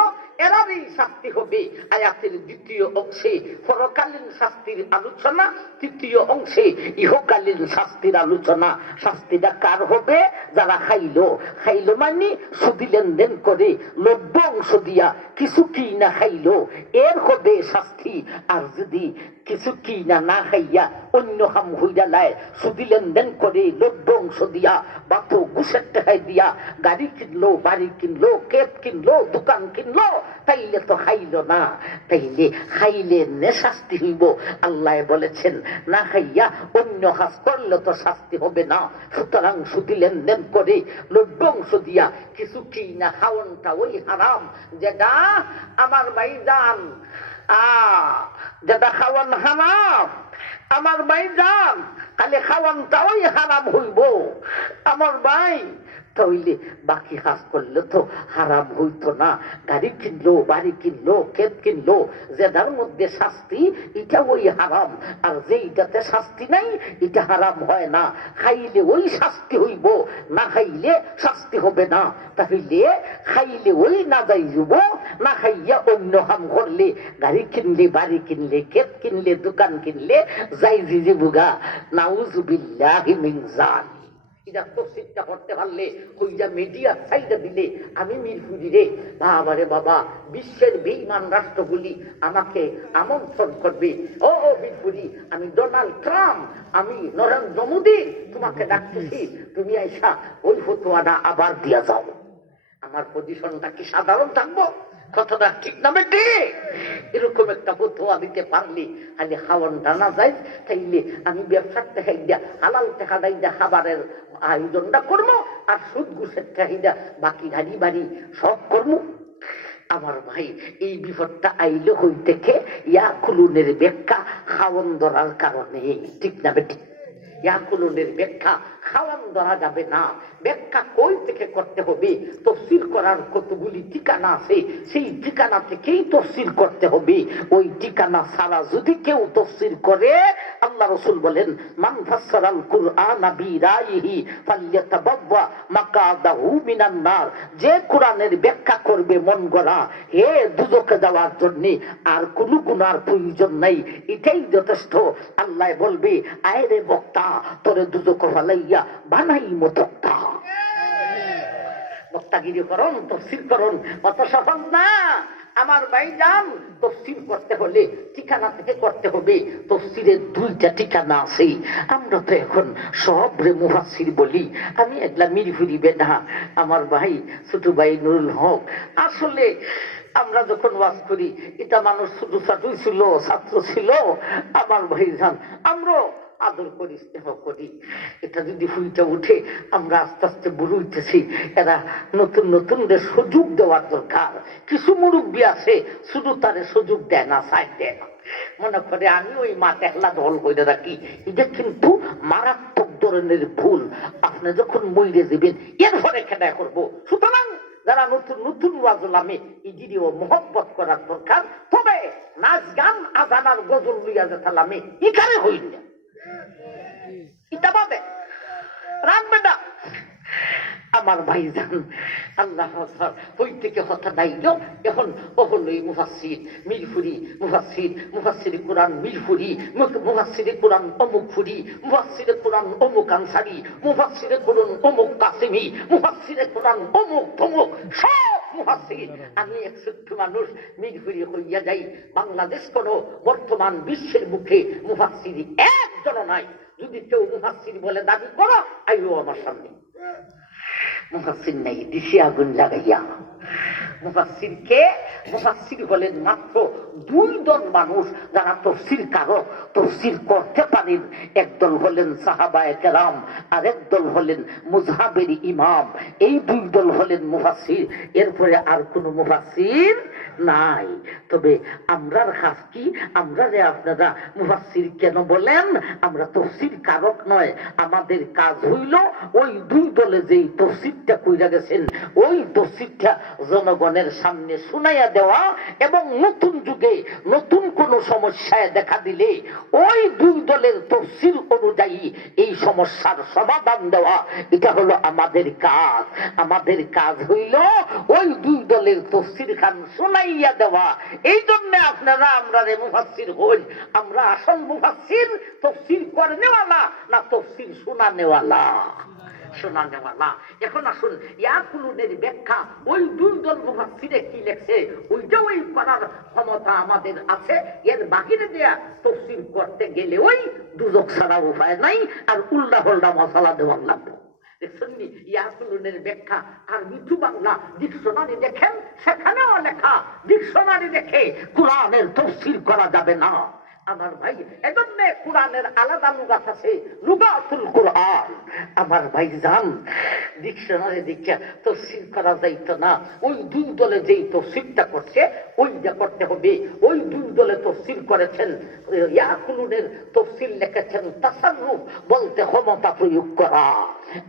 এরারই শাস্তি হবে। আয়াতের দ্বিতীয় অংশে পরকালীন শাস্তির আলোচনা, তৃতীয় অংশে ইহকালীন শাস্তির আলোচনা। শাস্তিটা কার হবে? যারা খাইল। খাইল মানে সুদি লেনদেন করে লভ্য অংশ দিয়া কিছু কি না খাইল, এর হবে শাস্তি। আর যদি কিছু কি না না খাইয়া অন্য হাম হইয়া লায়, সুদি লেনদেন করে লভ্য অংশ দিয়া বা তো ঘুষের টাকায় দিয়া গাড়ি কিনলো, বাড়ি কিনলো, ক্ষেত কিনলো, দোকান কিনলো, তাইলে তো খাইল না। তাইলে খাইলে নে শাস্তি হইব। আল্লাহ বলেছেন না খাইয়া অন্য কাজ করলে তো শাস্তি হবে না। সুতরাং সুদি লেনদেন করে লভ্য অংশ দিয়া কিছু কি না খাওয়ানটা ওই হারাম, যেটা আমার ভাইজান যেটা খাওয়ান হারাম, আমার ভাইজান খালি খাওয়ানটা ওই হারাম হইব আমার ভাই। তাহলে বাকি কাজ করলে তো হারাম হইতো না। গাড়ি কিনলো, বাড়ি কিনলো, ক্ষেত কিনলো, যেটার মধ্যে শাস্তি এটা ওই হারাম, আর যেইটাতে শাস্তি নাই এটা হারাম হয় না। খাইলে ওই শাস্তি হইব, না খাইলে শাস্তি হবে না। তাহলে খাইলে ওই না যাই যাব, না খাইয়া অন্য হাম করলে, গাড়ি কিনলে, বাড়ি কিনলে, ক্ষেত কিনলে, দোকান কিনলে যাই যে বুগা নাউজুবিল্লাহি মিন যালিক। এটা তফসিরটা করতে পারলে ওইটা মিডিয়া সাইডে দিলে আমি মিরপুরি রে বাবারে বাবা, বিশ্বের বেঈমান রাষ্ট্রগুলি আমাকে আমন্ত্রণ করবে। ও মিরপুরি, আমি ডোনাল্ড ট্রাম্প, আমি নরেন্দ্র মোদী তোমাকে ডাকতেছি, তুমি আইসা ওই ফতোয়াটা আবার দিয়া যাও। আমার পজিশনটা কি সাধারণ থাকবো? কথাটা ঠিক না বেটি? এরকম একটা ফতোয়া দিতে পারলি খালি খাওয়ান জানা যায়, তাইলে আমি ব্যবসার টাকা দিয়া, হালাল টাকা দিয়া খাবারের আয়োজনটা করবো, আর সুদ ঘুষের টাকা বাকি গাড়ি বাড়ি সব করবো। আমার ভাই, এই বিপদটা আইলে হই থেকে ইয়াকুলুনের ব্যাখ্যা খাওয়ান ধরার কারণে, ঠিক না বেটি? ইয়াকুলুনের ব্যাখ্যা খাওয়ান ধরা যাবে না। ব্যাখ্যা কই থেকে করতে হবে? তফসিল করার কতগুলি ঠিকানা আছে, সেই ঠিকানা থেকেই তফসিল করতে হবে। ওই ঠিকানা ছাড়া যদি কেউ তফসিল করে, আল্লাহ রাসূল বলেন মান ফাসসারাল কুরআনা বিরাইহি ফালইয়াতাবাওয়া মাকাদাহু মিনান নার। যে কোরআনের ব্যাখ্যা করবে মন গড়া, হে দুজকে যাওয়ার জন্য আর কোন গুনার প্রয়োজন নাই, এটাই যথেষ্ট। আল্লাহ বলবে আয় রে বক্তা, তোরে দুজক ফালাইয়া বানাই মতক্তা। বক্তাগিরি করুন, তফসির করুন, অত সহজ না আমার ভাইজান। তফসির করতে হলে ঠিকানা থেকে করতে হবে। তফসিরের দুইটা ঠিকানা আছে। আমরা তো এখন সব রে মুফাসসির বলি, আমি একলা মিরপুরি বেটা। আমার ভাই ছোট ভাই নুরুল হক, আসলে আমরা যখন ওয়াজ করি, এটা মানুষ ছোট ছাত্র ছিল, ছাত্র ছিল আমার ভাইজান, আমরা আদর করি, স্নেহ করি। এটা যদি ফুলটা উঠে, আমরা আস্তে আস্তে বুড়ো হইতেছি। এরা নতুন নতুন সুযোগ দেওয়ার দরকার। কিছু মুরব্বী আছে শুধু তারে সুযোগ দেয় না, সাইড দেয় না, মনে করে আমি ওই মা একলা দল করে রাখি। এটা কিন্তু মারাত্মক ধরনের ভুল। আপনি যখন মইরে যাবেন এরপরে খেলা করবো। সুতরাং যারা নতুন নতুন ওয়াজলামে ইজিরিও মোহব্বত করার দরকার। তবে নাচ গান আজান আর গজল লইয়া যেতালামে এখানে হইল না, এটা পাবে রাখবে না আমার ভাইজান। আল্লাহ ওই থেকে হতা দাইল। এখন ওই মুফাসসির মিরপুরি, মুফাসসিরে কোরআন মিরপুরি, মুফাসসিরে কোরআন অমুক ফুরি, মুফাসসিরে কোরআন অমুক আনসারি, মুফাসসিরে কোরআন অমুক কাসেমি, মুফাসসিরে কোরআন অমুক তমুক, সব মুফাসসির। আমি এক ছোট্ট মানুষ মিরপুরি হইয়া যাই। বাংলাদেশ কোন বর্তমান বিশ্বের মুখে মুফাসসির একজন নাই। যদি কেউ মুফাসসির বলে দাবি করো, আইও আমার সামনে। মুফাসসির নাই, দিশে আগুন লাগাইয়া। মুফাসসির কে? মুফাসসির হলেন মাত্র দুই দল মানুষ যারা তফসির কারক, তফসির করতে পারেন। একদল হলেন সাহাবায়ে কেরাম, আর একদল হলেন মুযহাবের ইমাম। এই দুই দল হলেন মুফাসসির। এরপরে আর কোন মুফাসসির নাই। তবে আমরার কাজ কি? আমরা যে আপনারা মুফাসসির কেন বলেন? আমরা তফসির কারক নয়। আমাদের কাজ হইল ওই দুই দলে যেই তফসিরটা কইরা গেছেন, ওই তফসিরটা জনগণ জনগণের সামনে শুনাইয়া দেওয়া এবং নতুন যুগে নতুন কোন সমস্যায় দেখা দিলে ওই দুই দলের তফসির অনুযায়ী এই সমস্যার সমাধান দেওয়া, এটা হলো আমাদের কাজ। আমাদের কাজ হইল ওই দুই দলের তফসির খান শুনাইয়া দেওয়া। এই জন্য আপনারা আমরা মুফাসসির হই, আমরা আসল মুফাসসির তফসির করনেওয়ালা না তফসির শোনানেওয়ালা? শোনানেওয়ালা। এখন আসুন ইয়াকুলুনের ব্যাখ্যা ওই দুই দল মুফাসসিরে কি লেখছে ওইটা ওই করার ক্ষমতা আমাদের আছে। এর বাহিরে দেয়া তফসির করতে গেলে ওই দুজক ছাড়া উপায় নাই, আর উল্টা পাল্টা মশলা দেওয়ার লাগবে। ইয়াকুলুনের ব্যাখ্যা আর মিঠু বাংলা ডিকশনারি দেখেন, সেখানেও লেখা ডিকশনারি দেখে কোরআনের তফসির করা যাবে না। আমার ভাই, এজন্য কোরআনের আলাদা লুগাত আছে, লুগাতুল কোরআন। আমার ভাই জান, ডিকশনারি দেখে তফসির করা যাইতো না। ওই দুই দলে যেই তফসিরটা করছে ওইটা করতে হবে। ওই দুই দলে তফসির করেছেন, ইয়াকুলুনের তফসির লিখেছেন তাসাররুফ, বলতে ক্ষমতা প্রয়োগ করা।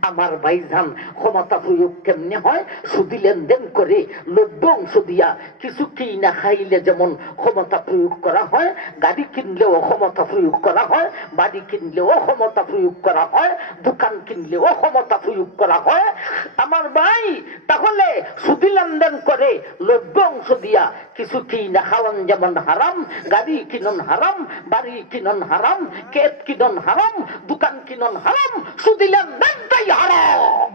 আমার ভাই জান, ক্ষমতা প্রয়োগ কেমনে হয়? সুদি লেনদেন করে লভ্য অংশ দিয়া কিছু কি না খাইলে যেমন ক্ষমতা প্রয়োগ করা হয়, গাড়ি কিনলেও ক্ষমতা প্রয়োগ করা হয়, বাড়ি কিনলেও ক্ষমতা প্রয়োগ করা হয়, দোকান কিনলেও ক্ষমতা প্রয়োগ করা হয়। আমার ভাই, তাহলে সুদি লেনদেন করে লভ্য অংশ দিয়া কিছু কি না খাওয়ান যেমন হারাম, গাড়ি কিনন হারাম, বাড়ি কিনন হারাম, ক্ষেত কিনন হারাম, দোকান কিনন হারাম, সুদি লেনদেনটাই হারাম।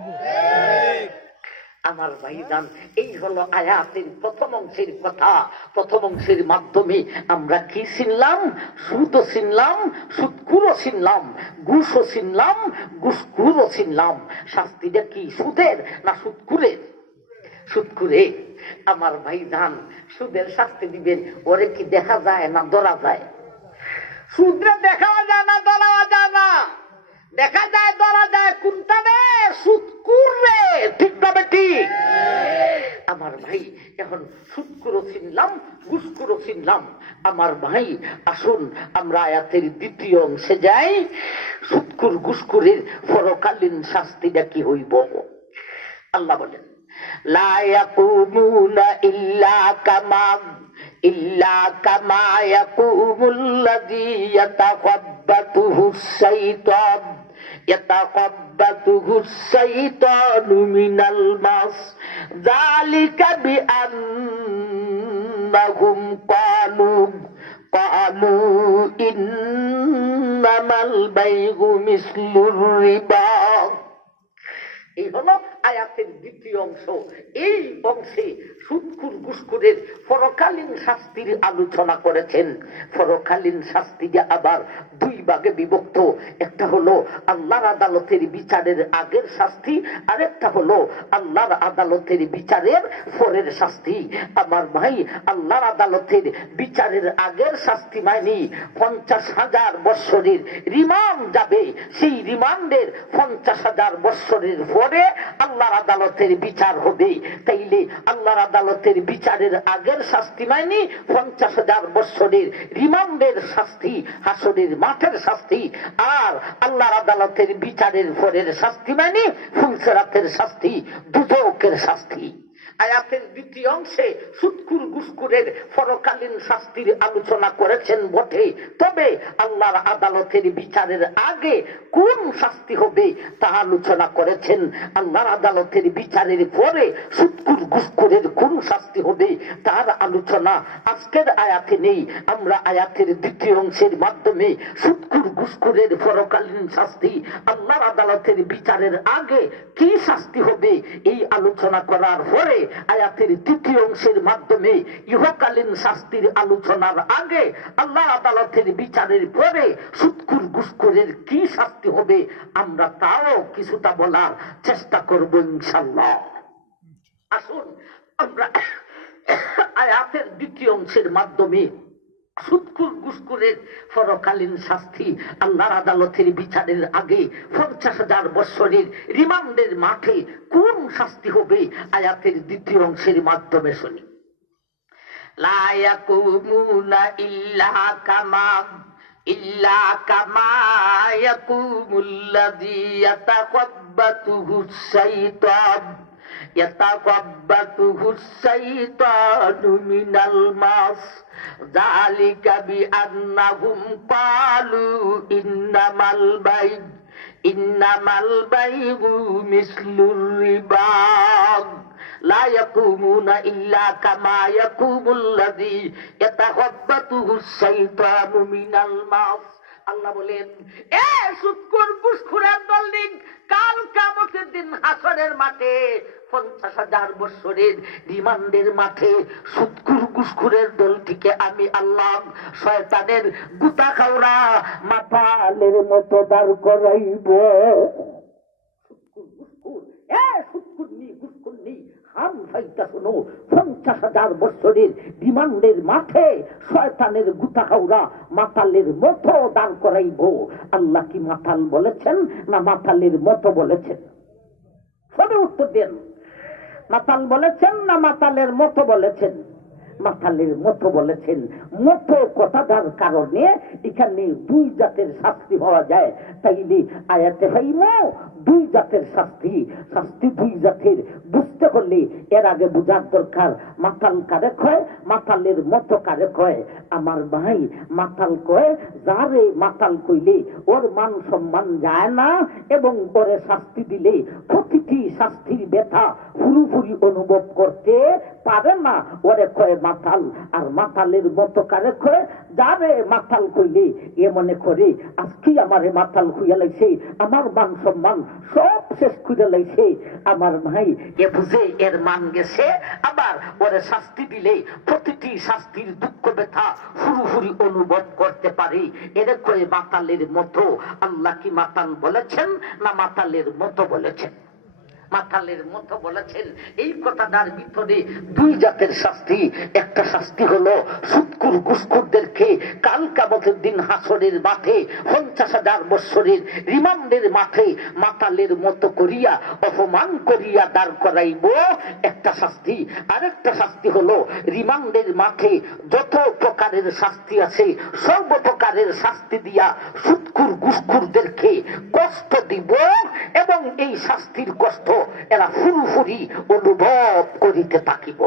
আমার ভাইজান, এই হলো আয়াতের প্রথম অংশের কথা। প্রথম অংশের মাধ্যমে আমরা কি চিনলাম? সুদও চিনলাম, সুদকুরও চিনলাম, ঘুষও চিনলাম, ঘুষকুরও চিনলাম। শাস্তিটা কি সুদের না সুদকুরের? সুদকুরে। আমার ভাইজান, সুদের শাস্তি দিবেন, ওরে কি দেখা যায় না ধরা যায়? সুদরে দেখাও যায় না ধরা যায় না? দেখা যায় ধরা যায় কোনটা রে? সুদকুর রে, ঠিক না বেটি? আমার ভাই, এখন সুদকুরও চিনলাম, ঘুষকুরও চিনলাম। আমার ভাই, আসুন আমরা আয়াতের দ্বিতীয় অংশে যাই। সুদকুর ঘুষকুরের পরকালীন শাস্তিটা কি হইব? আল্লাহ বলেন, লা ইয়াকুমুনা ইল্লা কামা ইয়াকুমুল্লাযী ইয়াতাকাব্বাতুহুস শাইতানু মিনাল মাস যালিকা বিআন্নাহুম ক্বালু ইন্নামাল বাইউ মিসলুর রিবা। এই হলো আয়াতের দ্বিতীয় অংশ। এই অংশে সুদকুর ঘুষখোরের পরকালীন শাস্তির আলোচনা করেছেন। পরকালীন শাস্তিটা আবার দুই ভাগে বিভক্ত। একটা হলো আল্লাহর আদালতের বিচারের আগের শাস্তি, আর একটা হলো আল্লাহর আদালতের বিচারের পরের শাস্তি। আমার ভাই, আল্লাহর আদালতের বিচারের আগের শাস্তি মানে 50,000 বৎসরের রিমান্ড যাবে। সেই রিমান্ডের 50,000 বৎসরের পরে আল্লাহর আদালতের বিচার হবে। তাইলে আল্লাহর আদালতের বিচারের আগের শাস্তি মানে 50,000 বৎসরের রিমান্ডের শাস্তি, হাসরের মাঠের শাস্তি। আর আল্লাহর আদালতের বিচারের পরের শাস্তি মানে ফুলসেরাতের শাস্তি, দুজকের শাস্তি। আয়াতের দ্বিতীয় অংশে সুদকুর ঘুষখোরের পরকালীন শাস্তির আলোচনা করেছেন বটে, তবে আল্লাহর আদালতের বিচারের আগে কোন শাস্তি হবে তা আলোচনা করেছেন। আল্লাহর আদালতের বিচারের পরে সুদকুর ঘুষখোরের কোন শাস্তি হবে তার আলোচনা আজকের আয়াতে নেই। আমরা আয়াতের দ্বিতীয় অংশের মাধ্যমে সুদকুর ঘুষখোরের পরকালীন শাস্তি, আল্লাহর আদালতের বিচারের আগে কি শাস্তি হবে এই আলোচনা করার পরে আয়াতের তৃতীয় অংশের মাধ্যমে ইহকালীন শাস্তির আলোচনার আগে আল্লাহ আদালতের বিচারের পরে সুদকুর ঘুষখোরের কি শাস্তি হবে আমরা তাও কিছুটা বলার চেষ্টা করব ইনশাআল্লাহ। আসুন আমরা আয়াতের দ্বিতীয় অংশের মাধ্যমে সুদকুর ঘুষখোরের পরকালীন শাস্তি, আল্লাহর আদালতের বিচারের আগে 50,000 বৎসরের রিমান্ডের মাঠে কোন শাস্তি হবে আয়াতের দ্বিতীয় অংশের মাধ্যমে শুনি। লা ইয়াকুমুনা ইল্লা কামা ইয়াকুমুল্লাযী ইয়াতাকাব্বাতুহুস শাইতান ইয়াতাকাব্বাতুহু শাইতানু মিনাল মাস যালিকা বিআন্নাহুম ক্বালু ইন্নামাল বাইউ মিসলুর রিবা লা ইয়াকুমুনা ইল্লা কামা ইয়াকুমুল্লাযী ইয়াতাকাব্বাতুহু শাইতানু মিনাল মাস। আল্লাহ বলেন, এ সুদখোর ঘুষখোরের দললিং, কাল কিয়ামতের দিন হাসরের মাঠে 50,000 বছরের রিমান্ডের মাঠে সুদখোর ঘুষখোরের দলটিকে আমি আল্লাহ শয়তানের গুতা খাওরা মাথালের মতো দাঁড় করাইব। শোনো, 50,000 বছরের রিমান্ডের মাঠে শয়তানের গুতা খাওরা মাতালের মতো দাঁড় করাইব। আল্লাহ কি মাতাল বলেছেন না মাতালের মতো বলেছেন? সবে উত্তর দেন, মাতাল বলেছেন না মাতালের মতো বলেছেন? মাতালের মতো বলেছেন। মতো কথাটার কারণে এখানে 2 জাতের শাস্তি হওয়া যায়। তাইলে আয়াতে হইমো 2 জাতের শাস্তি 2 জাতের বুঝতে হলে এর আগে বুঝার দরকার মাতাল কারে কয়, মাতালের মতো কারে কয়। আমার ভাই, মাতাল কয় যারে মাতাল কইলে ওর মান সম্মান যায় না এবং ওরে শাস্তি দিলে প্রতিটি শাস্তির ব্যথা পুরোপুরি অনুভব করতে পারে না, ওরে কয় মাতাল। আর মাতালের মতো কারে কয়, যারে মাতাল কইলে এ মনে করে আজকে আমারে মাতাল হইয়া লাইছে, আমার মান সম্মান সব শেষ করে লাইছে। আমার ভাই, এ বুঝে এর মান গেছে, আবার ওরে শাস্তি দিলে প্রতিটি শাস্তির দুঃখ ব্যথা পুরোপুরি অনুভব করতে পারে, এরে কয় মাতালের মতো। আল্লাহ কি মাতাল বলেছেন না মাতালের মতো বলেছেন? মাতালের মতো বলেছেন। এই কথাটার ভিতরে 2 জাতের শাস্তি। একটা শাস্তি হলো সুদখোর ঘুষখোরদেরকে কাল কিয়ামতের দিন হাসরের মাঠে 50,000 বছরের রিমান্ডের মাঠে মাতালের মতো করিয়া অপমান করিয়া দাঁড় করাইব, একটা শাস্তি। আরেকটা শাস্তি হলো রিমান্ডের মাঠে যত প্রকারের শাস্তি আছে সর্বপ্রকারের শাস্তি দিয়া সুদখোর ঘুষখোরদেরকে কষ্ট দিব এবং এই শাস্তির কষ্ট এরা ফুরুফুরি অনুভব করিতে থাকিব।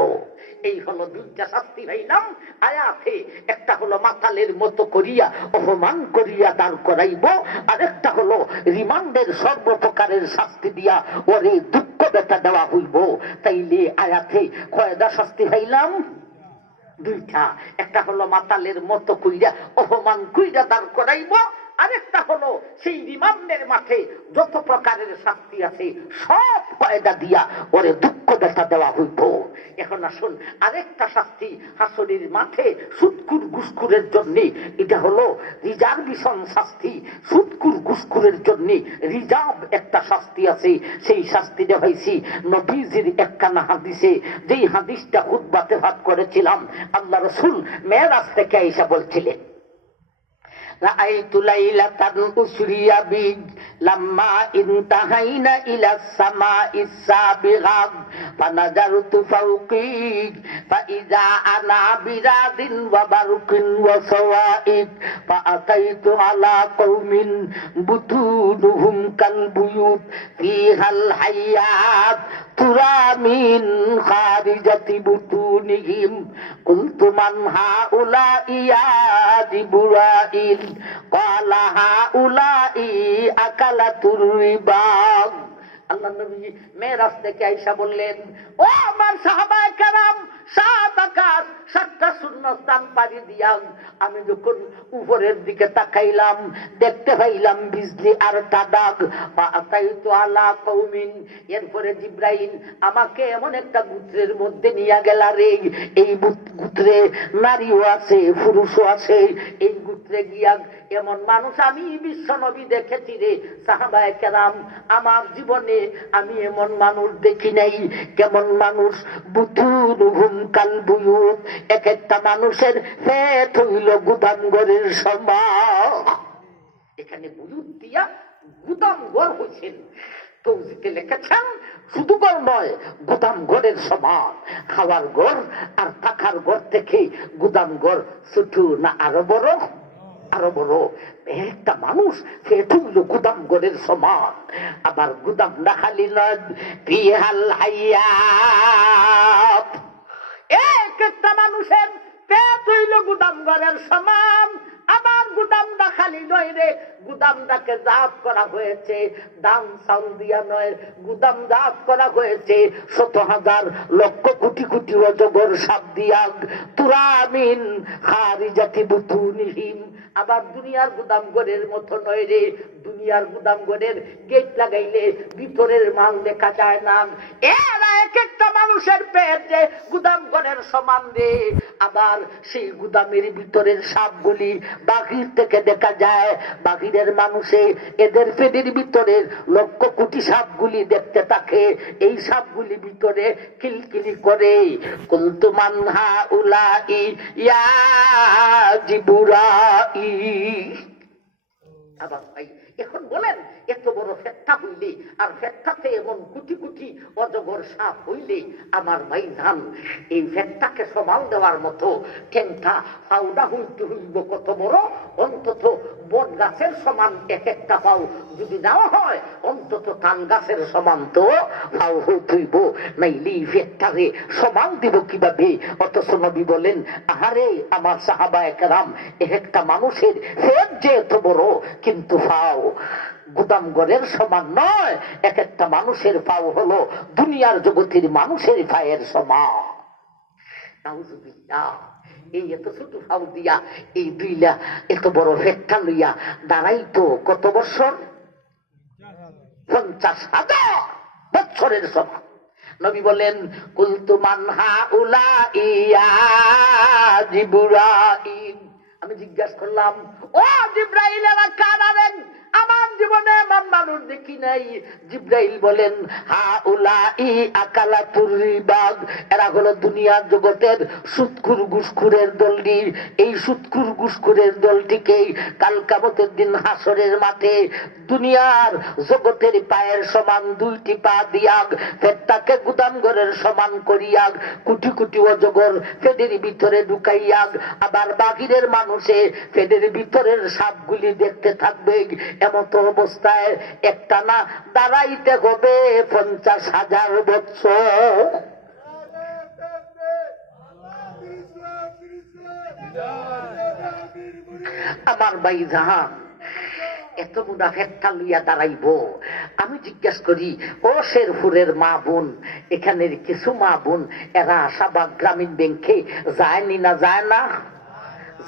এই হলো 2টা শাস্তি হইলাম আয়াতে। একটা হলো মাতালের মতো করিয়া অপমান করিয়া দাঁড় করাইব, আর একটা হলো রিমান্ডের সর্বপ্রকারের শাস্তি দিয়া ওরে দুঃখ ব্যথা দেওয়া হইব। তাইলে আয়াতে কয়টা শাস্তি হইলাম? 2টা। একটা হলো মাতালের মতো কইরা অপমান কইরা দাঁড় করাইব, আরেকটা হলো সেই রিমান্ডের মাঠে যত প্রকারের শাস্তি আছে সব কয়দা দিয়া ওরে দুঃখ ব্যথা দেওয়া হইব। এখন আসুন আরেকটা শাস্তি হাসরের মাঠে সুদখোর ঘুষখোরের জন্য, এটা হলো রিজার্ভেশন শাস্তি। সুদখোর ঘুষখোরের জন্য রিজার্ভ একটা শাস্তি আছে। সেই শাস্তি দেখাইছি নবীজির একখানা হাদিসে, যেই হাদিসটা খুতবাতে পাঠ করেছিলাম। আল্লাহ রাসূল মেরাজ থেকে আয়েশা বলছিলেন, রাআইতু লাইলাতান উসরিয়া বি লাম্মা ইনতাহাইনা ইলা সামাইস সাবিগাত ফানাজারতু ফাওকি ফাইযা আনা বিরাদিন ওয়া বারকিন ওয়া সাওয়াইদ ফাআতাইতু আলা কওমিন বুতুনুহুম কাল বুয়ুত ফিহাল হায়াত তুরামিন খারিজাতি বুতুনিহিম কুলতু মান হাউলাই ইয়া জিবরাইল ক্বালা হাউলাই আকালাতুর রিবা। আল্লাহ নবী মেরাজ থেকে আয়েশা বললেন, ও আমার সাহাবায়ে কেরাম, 7 আকাশ 7টা শূন্যস্থান পাড়ি দিয়া আমি যখন উপরের দিকে তাকাইলাম, দেখতে পাইলাম বিজলি আর তাদাগ। ফাআতাইতু আলা কওমিন, এরপরে জিবরাইল আমাকে এমন একটা গোত্রের মধ্যে নিয়ে গেল রে, এই গোত্রে নারীও আছে পুরুষও আছে। এই গোত্রে গিয়া এমন মানুষ আমি বিশ্ব নবী দেখেছি রে সাহাবায়ে কেরাম, আমার জীবনে আমি এমন মানুষ দেখি নাই। কেমন মানুষ? বুতুনুহুম কাল বুয়ুত, এক একটা মানুষের পেট হইল গুদামঘরের সমান। এখানে বুয়ুত দিয়া গুদামঘর হয়েছেন। তৌজিতে লিখেছেন শুধু ঘর নয়, গুদামঘরের সমান। খাওয়ার ঘর আর থাকার ঘর থেকে গুদামঘর ছোট না আরো বড়? আরো বড় একটা মানুষ পেট হইল গুদাম ঘরের সমান। আবার গুদাম না খালি নয়, ফিহাল হাইয়াত, এক একটা মানুষের পেট হইল গুদাম ঘরের সমান। আবার গুদামটা খালি নয় রে, গুদামটাকে জাত করা হয়েছে দাম চাল দিয়া নয়, গুদাম জাত করা হয়েছে ১৭,০০০ লক্ষ কোটি কোটি অজগর সাপ দিয়া। তুরামিন খারিজাতি বুতুনিহিম। আবার দুনিয়ার গুদাম ঘরের মতো নয় রে, দুনিয়ার গুদাম ঘরের গেট লাগাইলে ভিতরের মাল দেখা যায় না। এরা এক একটা মানুষের পেট যে গুদাম ঘরের সমান রে। আবার সেই গুদামের ভিতরের সাপগুলি বাহির থেকে দেখা যায়, বাহিরের মানুষে এদের পেটের ভিতরের লক্ষ কোটি সাপগুলি দেখতে থাকে। এই সাপগুলি ভিতরে কিলকিলি করে। কুলতু মান হাউলাই ইয়া জিবরাই। আবার ভাই এখন বলেন, এত বড় ফেট্টা হইলে আর ফেট্টাতে এমন কোটি কোটি অজগর সাপ হইলে আমার ভাই ধান এই ফেট্টাকে সমাল দেওয়ার মতো ঠেংটা ফাউডা হইতে হইব কত বড়? অন্তত বট গাছের সমান এক একটা পাও যদি দেওয়া হয়, অন্তত তাল গাছের সমান তো পাও হইব, নাইলে ফেট্টারে সমান দিব কিভাবে? অথচ নবী বলেন, আহারে আমার সাহাবায়ে কেরাম, এক একটা মানুষের ফেট যে এত বড়, কিন্তু পাও গুদাম ঘরের সমান নয়। এক একটা মানুষের পাও হলো দুনিয়ার জগতের মানুষের পায়ের সমান। নাউজুবিল্লাহ। এই এত ছোট পাও দিয়া এই দুইলা এত বড় ফেটটা লইয়া দাঁড়াইতো কত বছর? ৫০,০০০ বছরের সমান। নবী বলেন, কুলতু মান হাউলাই ইয়া জিবরাইল। আমি জিজ্ঞাসা করলাম, ও জিবরাইল, এরা কারা রে? আমার জীবনে এমন মানুষ দেখি নাই। জিবরাইল বলেন, হাউলাই আকালাতুর রিবাগ। এরা হলো দুনিয়ার জগতের সুদখুর ঘুষখুরের দলটি। এই সুদখুর ঘুষখুরের দলটিকে কাল কিয়ামতের দিন হাসরের মাঠে দুনিয়ার জগতের পায়ের সমান দুইটি পা দিয়া পেটটাকে গুদাম ঘরের সমান করিয়া কোটি কোটি অজগর পেটের ভিতরে ঢুকাইয়া আবার বাহিরের মানুষে পেটের ভিতরের সাপগুলি দেখতে থাকবে। এমত অবস্থায় একটা না দাঁড়াইতে হবে ৫০,০০০ বছর। আমার ভাই জাহান, এত মুদা ফেটটা লইয়া দাঁড়াইব। আমি জিজ্ঞাসা করি, ও শেরপুরের মা বোন, এখানের কিছু মা বোন এরা আশাবাগ গ্রামীণ ব্যাংকে যায়নি না? যায় না?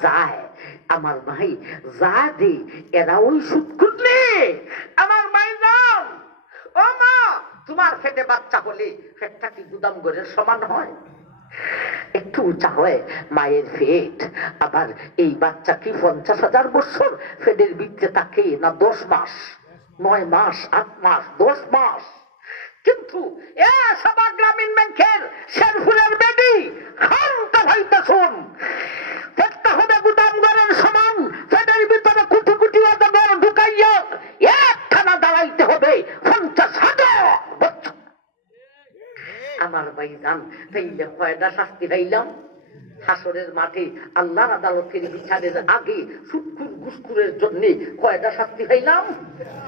যায়। আমার ভাই যা দে, এরা ওই সুদ খুঁজলে আমার ভাই যাও। ও মা, তোমার পেটে বাচ্চা হলে পেটটা কি গুদাম ঘরের সমান হয়? একটু উঁচা হয় মায়ের পেট। আবার এই বাচ্চা কি ৫০,০০০ বছর পেটের ভিতরে থাকে না ১০ মাস, ৯ মাস, ৮ মাস, ১০ মাস? কিন্তু আশাবাগ গ্রামীণ ব্যাংকের শেরপুরের বেটি খানটা ভাইটা শোন, পেটটা হবে গুদাম ঘরের সমান, পেটের ভিতরে কোটি কোটি অজগর ঢুকাইয়া একখানা দাঁড়াইতে হবে ৫০,০০০ বছর। আমার ভাই জান, তাইলে কয়টা শাস্তি পাইলাম? হাসরের মাঠে আল্লাহর আদালতের বিচারের আগে সুদখুর ঘুষখুরের জন্য কয়টা শাস্তি পাইলাম?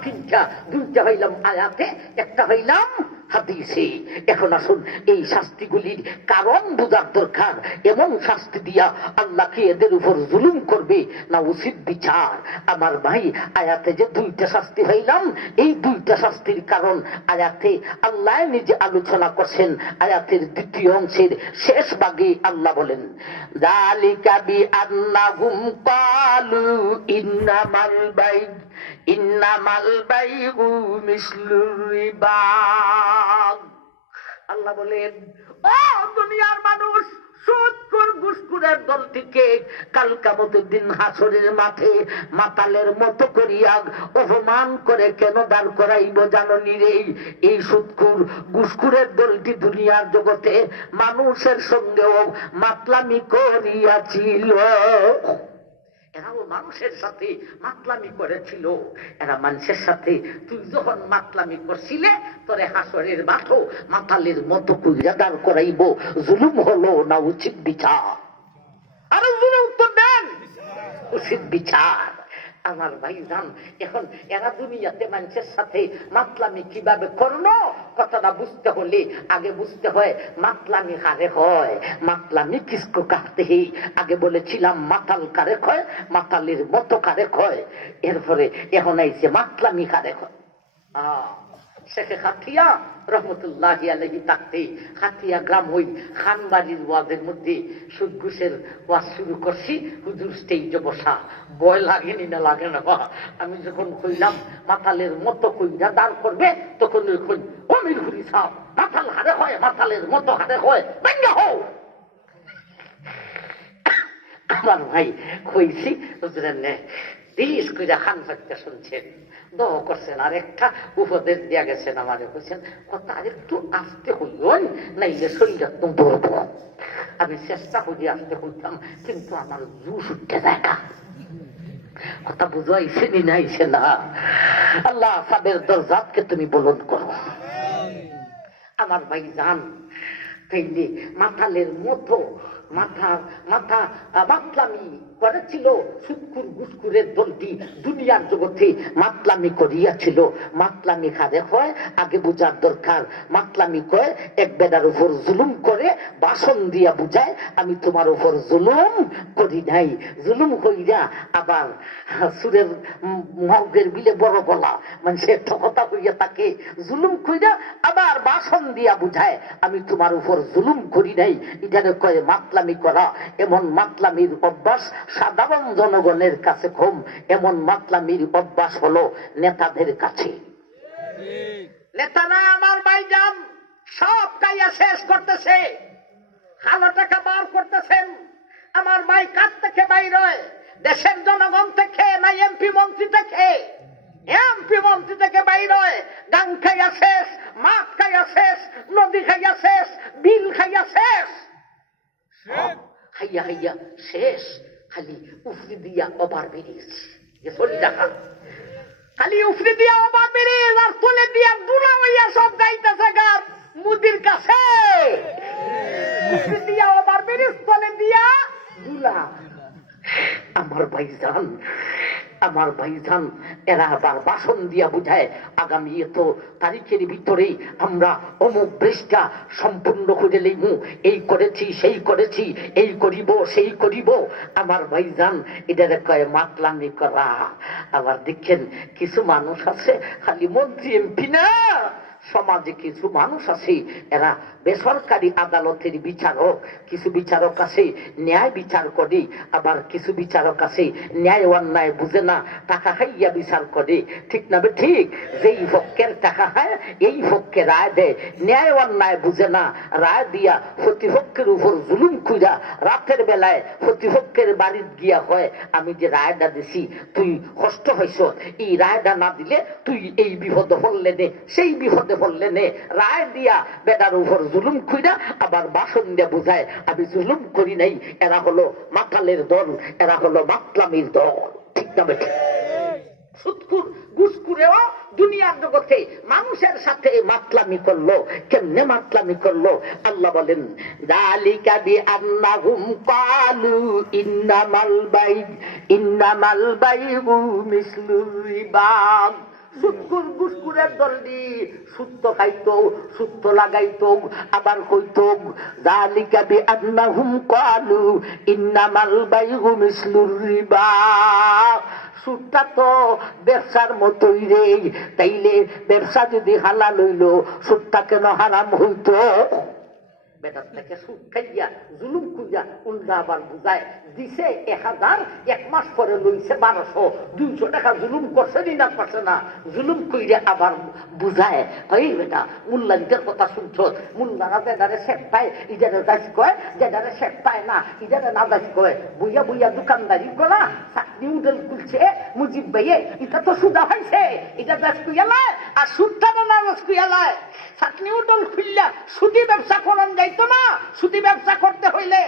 ৩টা। ২টা হইলাম আয়াতে, একটা হইলাম হাদিসে। এখন আসুন এই শাস্তিগুলির কারণ বোঝার দরকার। এমন শাস্তি দিয়া আল্লাহ কি এদের উপর জুলুম করবে না উচিত বিচার? আমার ভাই, আয়াতে যে 2টা শাস্তি হইলাম, এই 2টা শাস্তির কারণ আয়াতে আল্লাহ নিজে আলোচনা করছেন। আয়াতের ২য় অংশের শেষ ভাগে আল্লাহ বলেন, যালিকা বিআন্নাহুম ক্বালু ইন্নামাল বাইউ মিসলুর রিবা। আল্লাহ বলেন, ও দুনিয়ার মানুষ, সুদখোর ঘুষখোরের দলটিকে কাল কিয়ামতের দিন হাসরের মাঠে মাতালের মতো করিয়া অপমান করে কেন দাঁড় করাইব জাননি রে? এই সুদখোর ঘুষখোরের দলটি দুনিয়ার জগতে মানুষের সঙ্গেও মাতলামি করিয়াছিল। এরাও মানুষের সাথে মাতলামি করেছিল। এরা মানুষের সাথে তুই যখন মাতলামি করছিলে, তোরে হাসরের মাঠও মাতালের মতো কইরা দাঁড় করাইব। জুলুম হলো না উচিত বিচার? আরো জোরে উত্তর দেন। উচিত বিচার। আমার ভাইজান, এখন এরা দুনিয়াতে মানুষের সাথে মাতলামি কিভাবে করলো কথাটা বুঝতে হলে আগে বুঝতে হয় মাতলামি কারে হয়, মাতলামি কিসকো কাটতে। আগে বলেছিলাম মাতাল কারে হয়, মাতালের মতো কারে হয়, এরপরে এখন আইছে মাতলামি কারে হয়। শেখে খাতিয়া রহমতুল্লাহি আলাইহি থাকতে খাতিয়া গ্রাম হই খানবাড়ির ওয়াজের মধ্যে সুদ ঘুষের ওয়াজ শুরু করছি। হুজুর স্টেজে বসা, ভয় লাগেনি না লাগে না? আমি যখন কইলাম মাতালের মতো কইরা দাঁড় করবে, তখন ওই কই অমির ঘুরি সাহ মাতাল হারে হয়, মাতালের মতো হারে হয়, ভেঙ্গা হও। আমার ভাই কইছি হুজুরের নে দিস কইরা খান ফাঁকতে শুনছেন, দোয়া করছেন, আর একটা উপদেশ দিয়া গেছেন আমারে, কইছেন কথা আর একটু আসতে হইল নাইলে শরীর একদম ধরব। আমি চেষ্টা করি আসতে হইতাম, কিন্তু আমার জুস উঠতে দেখা কথা বুঝাইছে নি নাইছে না। আল্লাহ সাবের দরজাতকে তুমি বলন করো। আমার ভাই জান তাইলে মাতালের মতো মাতলামি করেছিল সুৎকুর গুসকুরের দলটি দুনিয়ার জগতে মাতলামি করিয়াছিল। মাতলামি খারে হয় আগে বুঝার দরকার। মাতলামি কয় এক বেটার উপর জুলুম করে বাসন দিয়া বুঝায় আমি তোমার উপর জুলুম করি নাই। জুলুম কইরা আবার সুরের মগের বিলে বড় গলা মানে একটা কথা হইয়া থাকে, জুলুম কইরা আবার বাসন দিয়া বুঝায় আমি তোমার উপর জুলুম করি নাই। এটাকে কয় মাতলামি করা। এমন মাতলামির অভ্যাস সাধারণ জনগণের কাছে কম, এমন মাতলামির অভ্যাস হলো নেতাদের কাছে। নেতারা আমার ভাইজান সব কাইয়া শেষ করতেছে, ভালো টাকা বার করতেছেন। আমার ভাই কার থেকে বাইর হয়? দেশের জনগণ থেকে না এমপি মন্ত্রী থেকে? এমপি মন্ত্রী থেকে বাইর হয়। গান খাইয়া শেষ, মাছ খাইয়া শেষ, নদী খাইয়া শেষ, বিল খাইয়া শেষ, খাইয়া খাইয়া শেষ। খালি উফরি দিয়া ওভার ব্রিজ, চলি দেখা খালি উফরি দিয়া ওভার ব্রিজ আর তুলে দিয়া দুলা হইয়া সব যাইতেছে গান মুদির কাছে। উফরি দিয়া ওভার ব্রিজ, তুলে দিয়া দুলা। আমার ভাইজান এরা আবার বাসন দিয়া বুঝায় আগামী এত তারিখের ভিতরে আমরা অমুক ব্রেশটা সম্পূর্ণ করে লইমু, এই করেছি সেই করেছি, এই করিব সেই করিব। আমার ভাইজান এদের কয় মাতলামি করা। আবার দেখেন কিছু মানুষ আছে খালি মন্ত্রী এমপি না, সমাজে কিছু মানুষ আছে এরা বেসরকারি আদালতের বিচারক। কিছু বিচারক আছে ন্যায় বিচার করে, আবার কিছু বিচারক আছে ন্যায় অন্যায় বুঝে না, টাকা খাইয়া বিচার করে। ঠিক না? ঠিক। যেই পক্ষের টাকা খায় এই পক্ষে রায় দেয়, ন্যায় অন্যায় বুঝে না, রায় দিয়া প্রতিপক্ষের উপর জুলুম কইরা রাতের বেলায় প্রতিপক্ষের বাড়ির গিয়া হয় আমি যে রায়টা দিছি তুই কষ্ট হইছ, এই রায়টা না দিলে তুই এই বিপদে পড়লে নে, সেই বিপদে বললে নে। রায় দিয়া বেটার উপর জুলুম কইরা আবার বাসন দিয়া বুঝায় আমি জুলুম করি নাই। এরা হলো মাতালের দল, এরা হলো মাতলামির দল। ঠিক না বেটা? সুৎকুর ঘুষখুরেও দুনিয়ার জগতে মানুষের সাথে মাতলামি করলো। কেমনে মাতলামি করলো? আল্লাহ বলেন যালিকা বিআন্নাহুম ক্বালু ইন্নামাল বাইউ মিসলুর রিবা। সুৎকুর ঘুষখুরের দলটি সুত্ত খাইতো, সুত্ত লাগাইতো, আবার কইতো যালিকা বিআন্নাহুম ক্বালু ইন্নামাল বাইউ মিসলুর রিবা। সুদটা তো ব্যবসার মতোই রে, তাইলে ব্যবসা যদি হালাল হইল সুদটা কেন হারাম হইতো? বেটার থেকে সুদ খাইয়া জুলুম কইয়া উল্টা আবার বুঝায় দিছে 1000, এক মাস পরে লইছে 1200, 200 টাকা জুলুম করছে না করছে না, জুলুম কইরা আবার বুঝায় এই বেটা মূল্যান্তের কথা শুনছ, মুল্লারা যেটারে শেখ পায় ইজারে যাইস কয়, যেটারে শেখ পায় না ইজারে না যাইস কয়। বইয়া বইয়া দোকানদারি করা চাকরি উডেল খুলছে মুজিব ভাইয়ে, এটা তো সুদা হয়েছে, এটা যাস কুইয়ালায় আর সুদটা না যাস কুইয়ালায়। চাকরি উডল খুললা সুদি ব্যবসা করেন যাইতো না। সুদি ব্যবসা করতে হইলে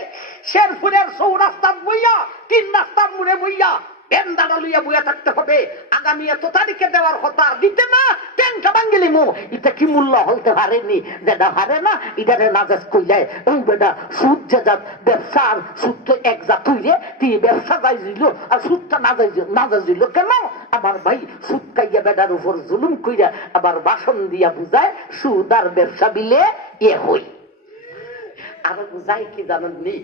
শেরপুরের 4 রাস্তার বইয়া 3 রাস্তার মুড়ে বইয়া বেন্দাটা লইয়া বইয়া থাকতে হবে। আগামী এত তারিখে দেওয়ার কথা দিতে না, ট্যাংটা ভাঙ্গিলি মু। এটা কি মূল্য হইতে পারেনি, যেটা হারে না ইটারে নাজাজ কইলায়। ওই বেটা সুদ যে জাত ব্যবসার সুদ তো এক জাত হইলে তুই ব্যবসা যাই দিল আর সুদটা নাজাজ দিল কেন? আমার ভাই সুদ খাইয়া বেটার উপর জুলুম কইরা আবার বাসন দিয়া বুঝায় সুদ আর ব্যবসা মিলে হই। আরো বুঝাই কি জানেননি,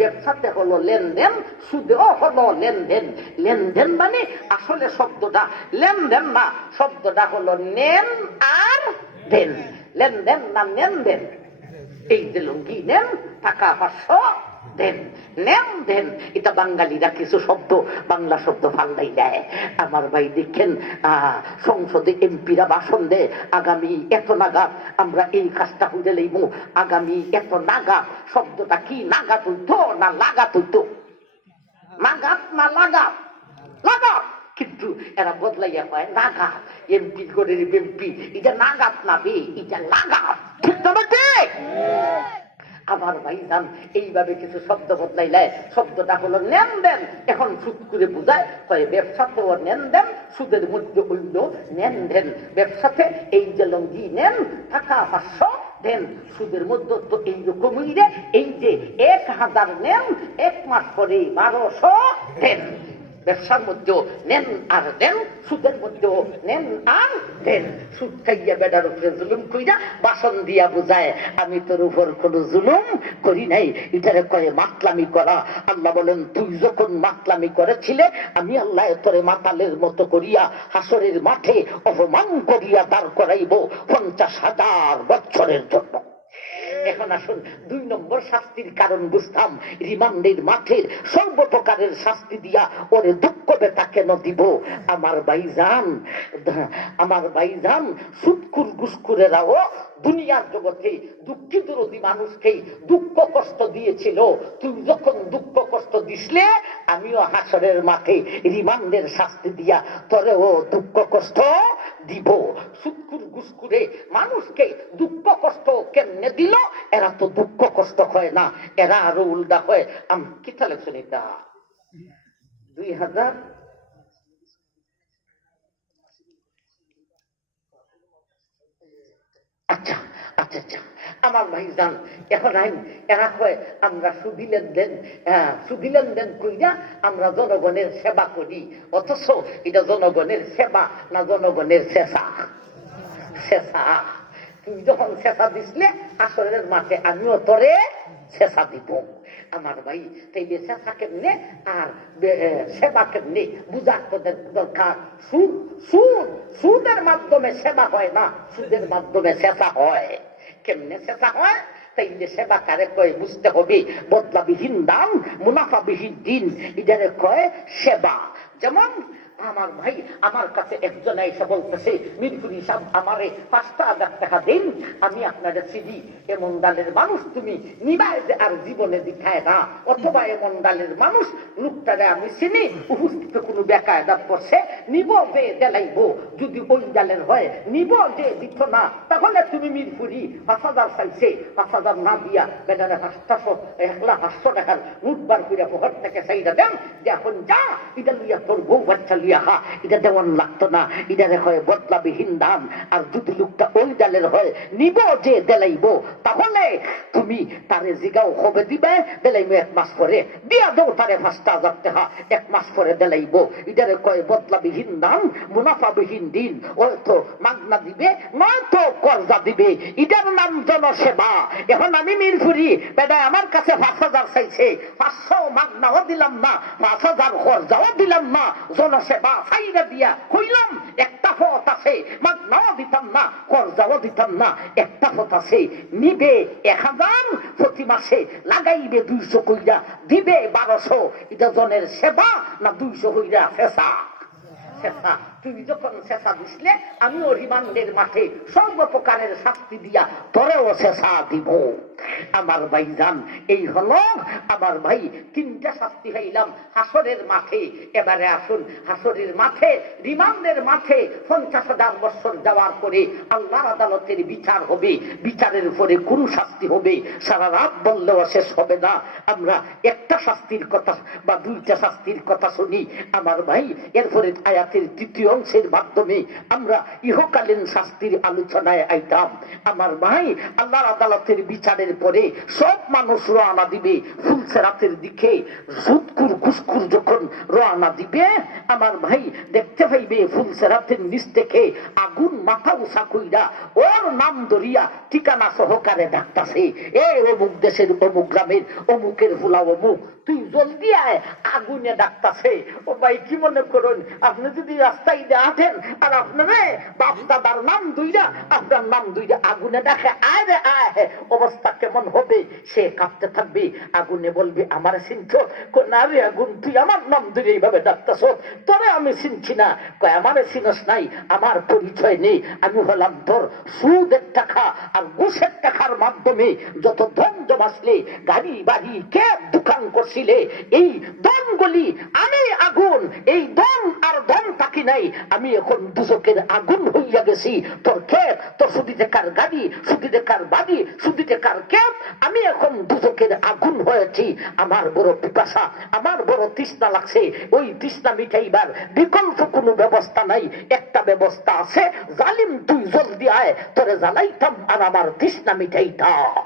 ব্যবসাতে হলো লেনদেন, সুদেও হলো লেনদেন। লেনদেন মানে আসলে শব্দটা লেনদেন না, শব্দটা হলো নেন আর দেন। লেনদেন না নেন দেন। এই যে লুঙ্গি নেন, টাকা 500 দেন, নেন দেন। এটা বাঙালিরা কিছু শব্দ, বাংলা শব্দ ফাল্লাই দেয়। আমার ভাই দেখেন সংসদে এমপিরা ভাষণ দেয়, আগামী এত নাগাদ আমরা এই কাজটা হইতে লইব। আগামী এত নাগাদ শব্দটা কি নাগাদ হইতো না লাগাত হইতো? নাগাদ না লাগাত? লাগাত। কিন্তু এরা বদলাইয়া পায় নাগাদ। এমপি করে এমপি, এটা নাগাত না বে, এটা লাগাত। ঠিক তবে ঠিক। আমার ভাইজান এইভাবে কিছু শব্দ বদলাইলে শব্দটা হলো নেন দেন। এখন সুদ করে বুঝায়, ব্যবসাতেও নেন দেন, সুদের মধ্যে হইল নেন দেন। ব্যবসাতে এই যে লঙ্গি নেন, টাকা 500 দেন, সুদের মধ্যে তো এইরকমই রে। এই যে 1000 নেন, 1 মাস পরে 1200 দেন। ব্যবসার মধ্যেও নেন আর দেন, সুদের মধ্যেও নেন আর দেন। সুদ খাইয়া বেটার উপরে জুলুম কইরা বাসন দিয়া বুঝায়, আমি তোর উপর কোন জুলুম করি নাই। এটারে কয়ে মাতলামি করা। আল্লাহ বলেন, তুই যখন মাতলামি করেছিলে আমি আল্লাহ তোরে মাতালের মতো করিয়া হাসরের মাঠে অপমান করিয়া দাঁড় করাইব 50,000 বছরের জন্য। এখন আসুন 2 নম্বর শাস্তির কারণ বুঝতাম। রিমান্ডের মাঠের সর্বপ্রকারের শাস্তি দিয়া ওরে দুঃখ বেতা কেন দিব? আমার ভাইজান সুদকুর গুসকুরেরাও দুনিয়ার জগতে দুঃখী দরদি মানুষকে দুঃখ কষ্ট দিয়েছিল। তুই যখন দুঃখ কষ্ট দিসলে আমিও হাসরের মাঠে রিমান্ডের শাস্তি দিয়া তোরেও দুঃখ কষ্ট দিব। সুদকুর গুসকুরে মানুষকে দুঃখ কষ্ট কেমনে দিল? এরা তো দুঃখ কষ্ট হয় না, এরা আরো উল্টা হয়। আমি কিতা লেখছেন এটা 2000 আচ্ছা আচ্ছা আচ্ছা আমার ভাইজান, এখন এরা কয় আমরা সুদি লেনদেন কইরা আমরা জনগণের সেবা করি। অথচ এটা জনগণের সেবা না জনগণের শেষা? তুই যখন শেষা দিসলে আসরের মাঠে আমিও তোরে শেষা দিব। আমার ভাই তাইলে শেষা কেমনে আর সেবা কেমনে বুঝার তোদের দরকার। সুদের মাধ্যমে সেবা হয় না, সুদের মাধ্যমে শেষা হয়। কেমনে শেষা হয়? তাইলে সেবা কারে কয় বুঝতে হবে। বদলাবিহীন দাম, মুনাফাবিহীন দিন, এটারে কয় সেবা। যেমন আমার ভাই আমার কাছে একজন এসে বলতেছে, মিরপুরি সাহেব আমারে 5,000 টাকা দিন, আমি আপনার সিডি এমন ডালের মানুষ তুমি নিবাই আর জীবনে দিখায় না। অথবা এমন ডালের মানুষ লোকটারে আমি চিনি, উপস্থিত কোন বেকায়দা পড়ছে, নিব যে দেলাইব। যদি ওই ডালের হয় নিব যে দিত না, তাহলে তুমি মিরপুরি 5,000 চাইছে, 5,000 না দিয়া বেটারে 1,500 টাকার নোট বার করে ঘর থেকে চাইটা দেন, যে এখন যা এটা লইয়া তোর বউ বাচ্চা লইয়া খা। এটা দেওয়ান লাগতো না, এটারে হয় বদলাবিহীন দাম। আর যদি লোকটা ওই ডালের হয় নিব যে দেলাইব, তাহলে তুমি তারে জিগাও হবে দিবে, দেলাইব 1 মাস পরে দিয়া দেও তারে 5,000 টাকা, 1 মাস পরে দেলাইব। এটারে কয় বদলাবিহীন দাম, মুনাফাবিহীন দিন। হয়তো মাগনা দিবে, নয়তো কর্জা দিবে। এটার নাম জনসেবা। এখন আমি মিরপুরি বেটা আমার কাছে 5,000 চাইছে, 500 মাগনাও দিলাম না, 5,000 কর্জাও দিলাম না, জনসেবা ফাইরা দিয়া কইলাম একটা পথ আছে, মাগনাও দিতাম না, কর্জাও দিতাম না, একটা পথ আছে, নিবে 1,000 প্রতি মাসে, লাগাইবে 200 কইরা, দিবে 1,200। এটা জনের সেবা না 200 হইরা ফেসা? তুই যখন শেষা দিসলে আমিও রিমান্ডের মাঠে সর্বপ্রকারের শাস্তি দিয়া তোরেও শেষা দিব। আমার ভাই জান, এই হলো আমার ভাই তিনটা শাস্তি হইলাম হাসরের মাঠে। এবারে আসুন হাসরের মাঠে, রিমান্ডের মাঠে 50,000 বছর যাওয়ার পরে আল্লাহর আদালতের বিচার হবে। বিচারের উপরে কোন শাস্তি হবে সারা রাত বললেও শেষ হবে না। আমরা একটা শাস্তির কথা বা দুইটা শাস্তির কথা শুনি আমার ভাই। এরপরে আয়াতের তৃতীয় অংশের মাধ্যমে আমরা ইহকালীন শাস্তির আলোচনায় আইতাম। আমার ভাই আল্লাহর আদালতের বিচারের পরে সব মানুষ রওনা দিবে ফুলসেরাতের দিকে। সুদকুর ঘুষখুর যখন রওনা দিবে আমার ভাই দেখতে পাইবে ফুলসেরাতের নিচ থেকে আগুন মাথা উঁচা কইরা ওর নাম ধরিয়া ঠিকানা সহকারে ডাকতাছে, এ অমুক দেশের অমুক গ্রামের অমুকের ফুলা অমুক, তুই জলদি আয়, আগুনে ডাকতাছে। ও ভাই কি মনে করুন, আপনি যদি রাস্তায় আছেন আর আপনারে বাপ দাদার নাম দুইরা আপনার নাম দুইরা আগুনে ডাকে আয় রে আয়, অবস্থা কেমন হবে? সে কাঁপতে থাকবে। আগুনে বলবে আমার চিনছ? না রে আগুন, তুই আমার নাম ধরে এইভাবে ডাকতাছ, তোরে আমি চিনছি না। কয় আমারে চিনস নাই, আমার পরিচয় নেই, আমি হলাম তোর সুদের টাকা আর ঘুষের টাকার মাধ্যমে যত ধন জমাসলে, গাড়ি বাড়ি ক্যাব দোকান করছিলে, এই ধনগুলি আমি আগুন, এই ধন আর ধন থাকি নাই, আমি এখন দুজকের আগুন হইয়া গেছি। তোর ক্যাব, তোর সুদি টাকার গাড়ি, সুদি টাকার বাড়ি, সুদি টাকার ক্যাব, আমি এখন দুজকের আগুন হয়েছি। আমার বড় পিপাসা, আমার বড় তৃষ্ণা লাগছে। ওই তৃষ্ণা মিটাইবার বিকল্প কোনো ব্যবস্থা নাই। একটা ব্যবস্থা আছে, জালিম তুই জলদি আয়, তোরে জ্বালাইতাম আর আমার তৃষ্ণা মিটাইতাম।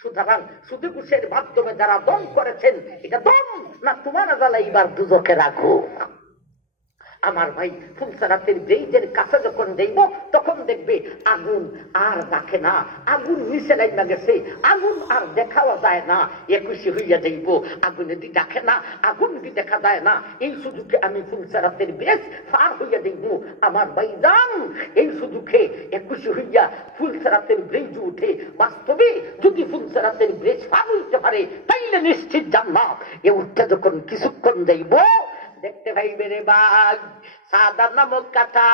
সুতরাং সুদে ঘুষের মাধ্যমে যারা দম করেছেন, এটা দম না তোমার জ্বালাইবার দুজকে রাখো। আমার ভাই ফুলসেরাতের ব্রিজের কাছে যখন যাইব তখন দেখবে আগুন আর দেখে না, আগুন নিচে নাইমা গেছে, আগুন আর দেখাও যায় না। একুশে হইয়া যাইব, আগুনে দি দেখে না, আগুন দি দেখা যায় না। এই সুযোগে আমি ফুলসেরাতের ব্রিজ পার হইয়া যাইব। আমার ভাই জান, এই সুযোগে একুশে হইয়া ফুলসেরাতের ব্রিজ উঠে বাস্তবে যদি ফুলসেরাতের ব্রিজ পার হইতে পারে তাইলে নিশ্চিত জান্নাত। এ উঠতে যখন কিছুক্ষণ যাইব দেখতে পাইবে রে বাঘ সাদা নামক কাঁটা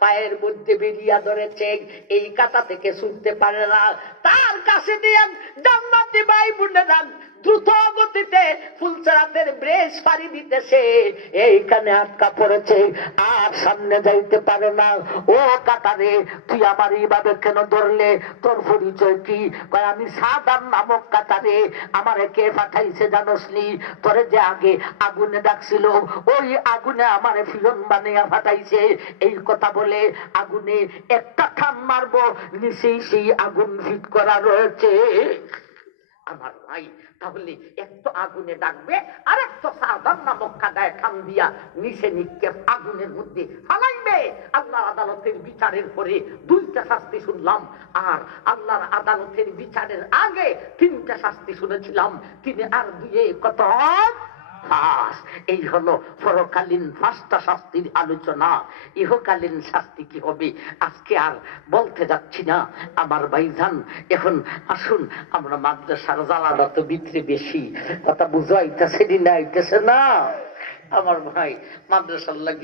পায়ের মধ্যে বেরিয়া ধরেছে, এই কাঁটা থেকে ছুটতে পারে না। তার কাছে দিয়ে জান্নাতি ভাই বোনেরা দ্রুত গতিতে ফুলসেরাতের ব্রিজ পাড়ি দিতেছে, এইখানে আটকা পড়েছে, আর সামনে যাইতে পারে না। ও কাঁটারে, তুই আমার এইভাবে কেন ধরলে? তোর পরিচয় কি? কয় আমি সাদা নামক কাঁটারে, আমারে কে পাঠাইছে জানোসনি? তোরে যে আগে আগুনে ডাকছিল, ওই আগুনে আমারে ফিরন বানিয়ে ফাটাইছে। এই কথা বলে আগুনে একটা টান মারবো, নিচেই সেই আগুন ফিট করা রয়েছে। আমার ভাই তাহলে একটু আগুনে ডাকবে আর একটু সাবধান নামক কাদায় টান দিয়া নিচে নিক্ষেপ আগুনের মধ্যে ফালাইবে। আল্লাহর আদালতের বিচারের পরে দুইটা শাস্তি শুনলাম, আর আল্লাহর আদালতের বিচারের আগে তিনটা শাস্তি শুনেছিলাম। তিনি আর দুয়ে কত? এই হলো পরকালীন পাঁচটা শাস্তির আলোচনা। ইহকালীন শাস্তি কি হবে আজকে আর বলতে যাচ্ছি না আমার ভাইজান। এখন আসুন আমরা মাদ্রাসার জ্বালাটা তো ভিতরে বেশি, কথা বুঝাইতেছে না আমার ভাই। মাদ্রাসার লাগি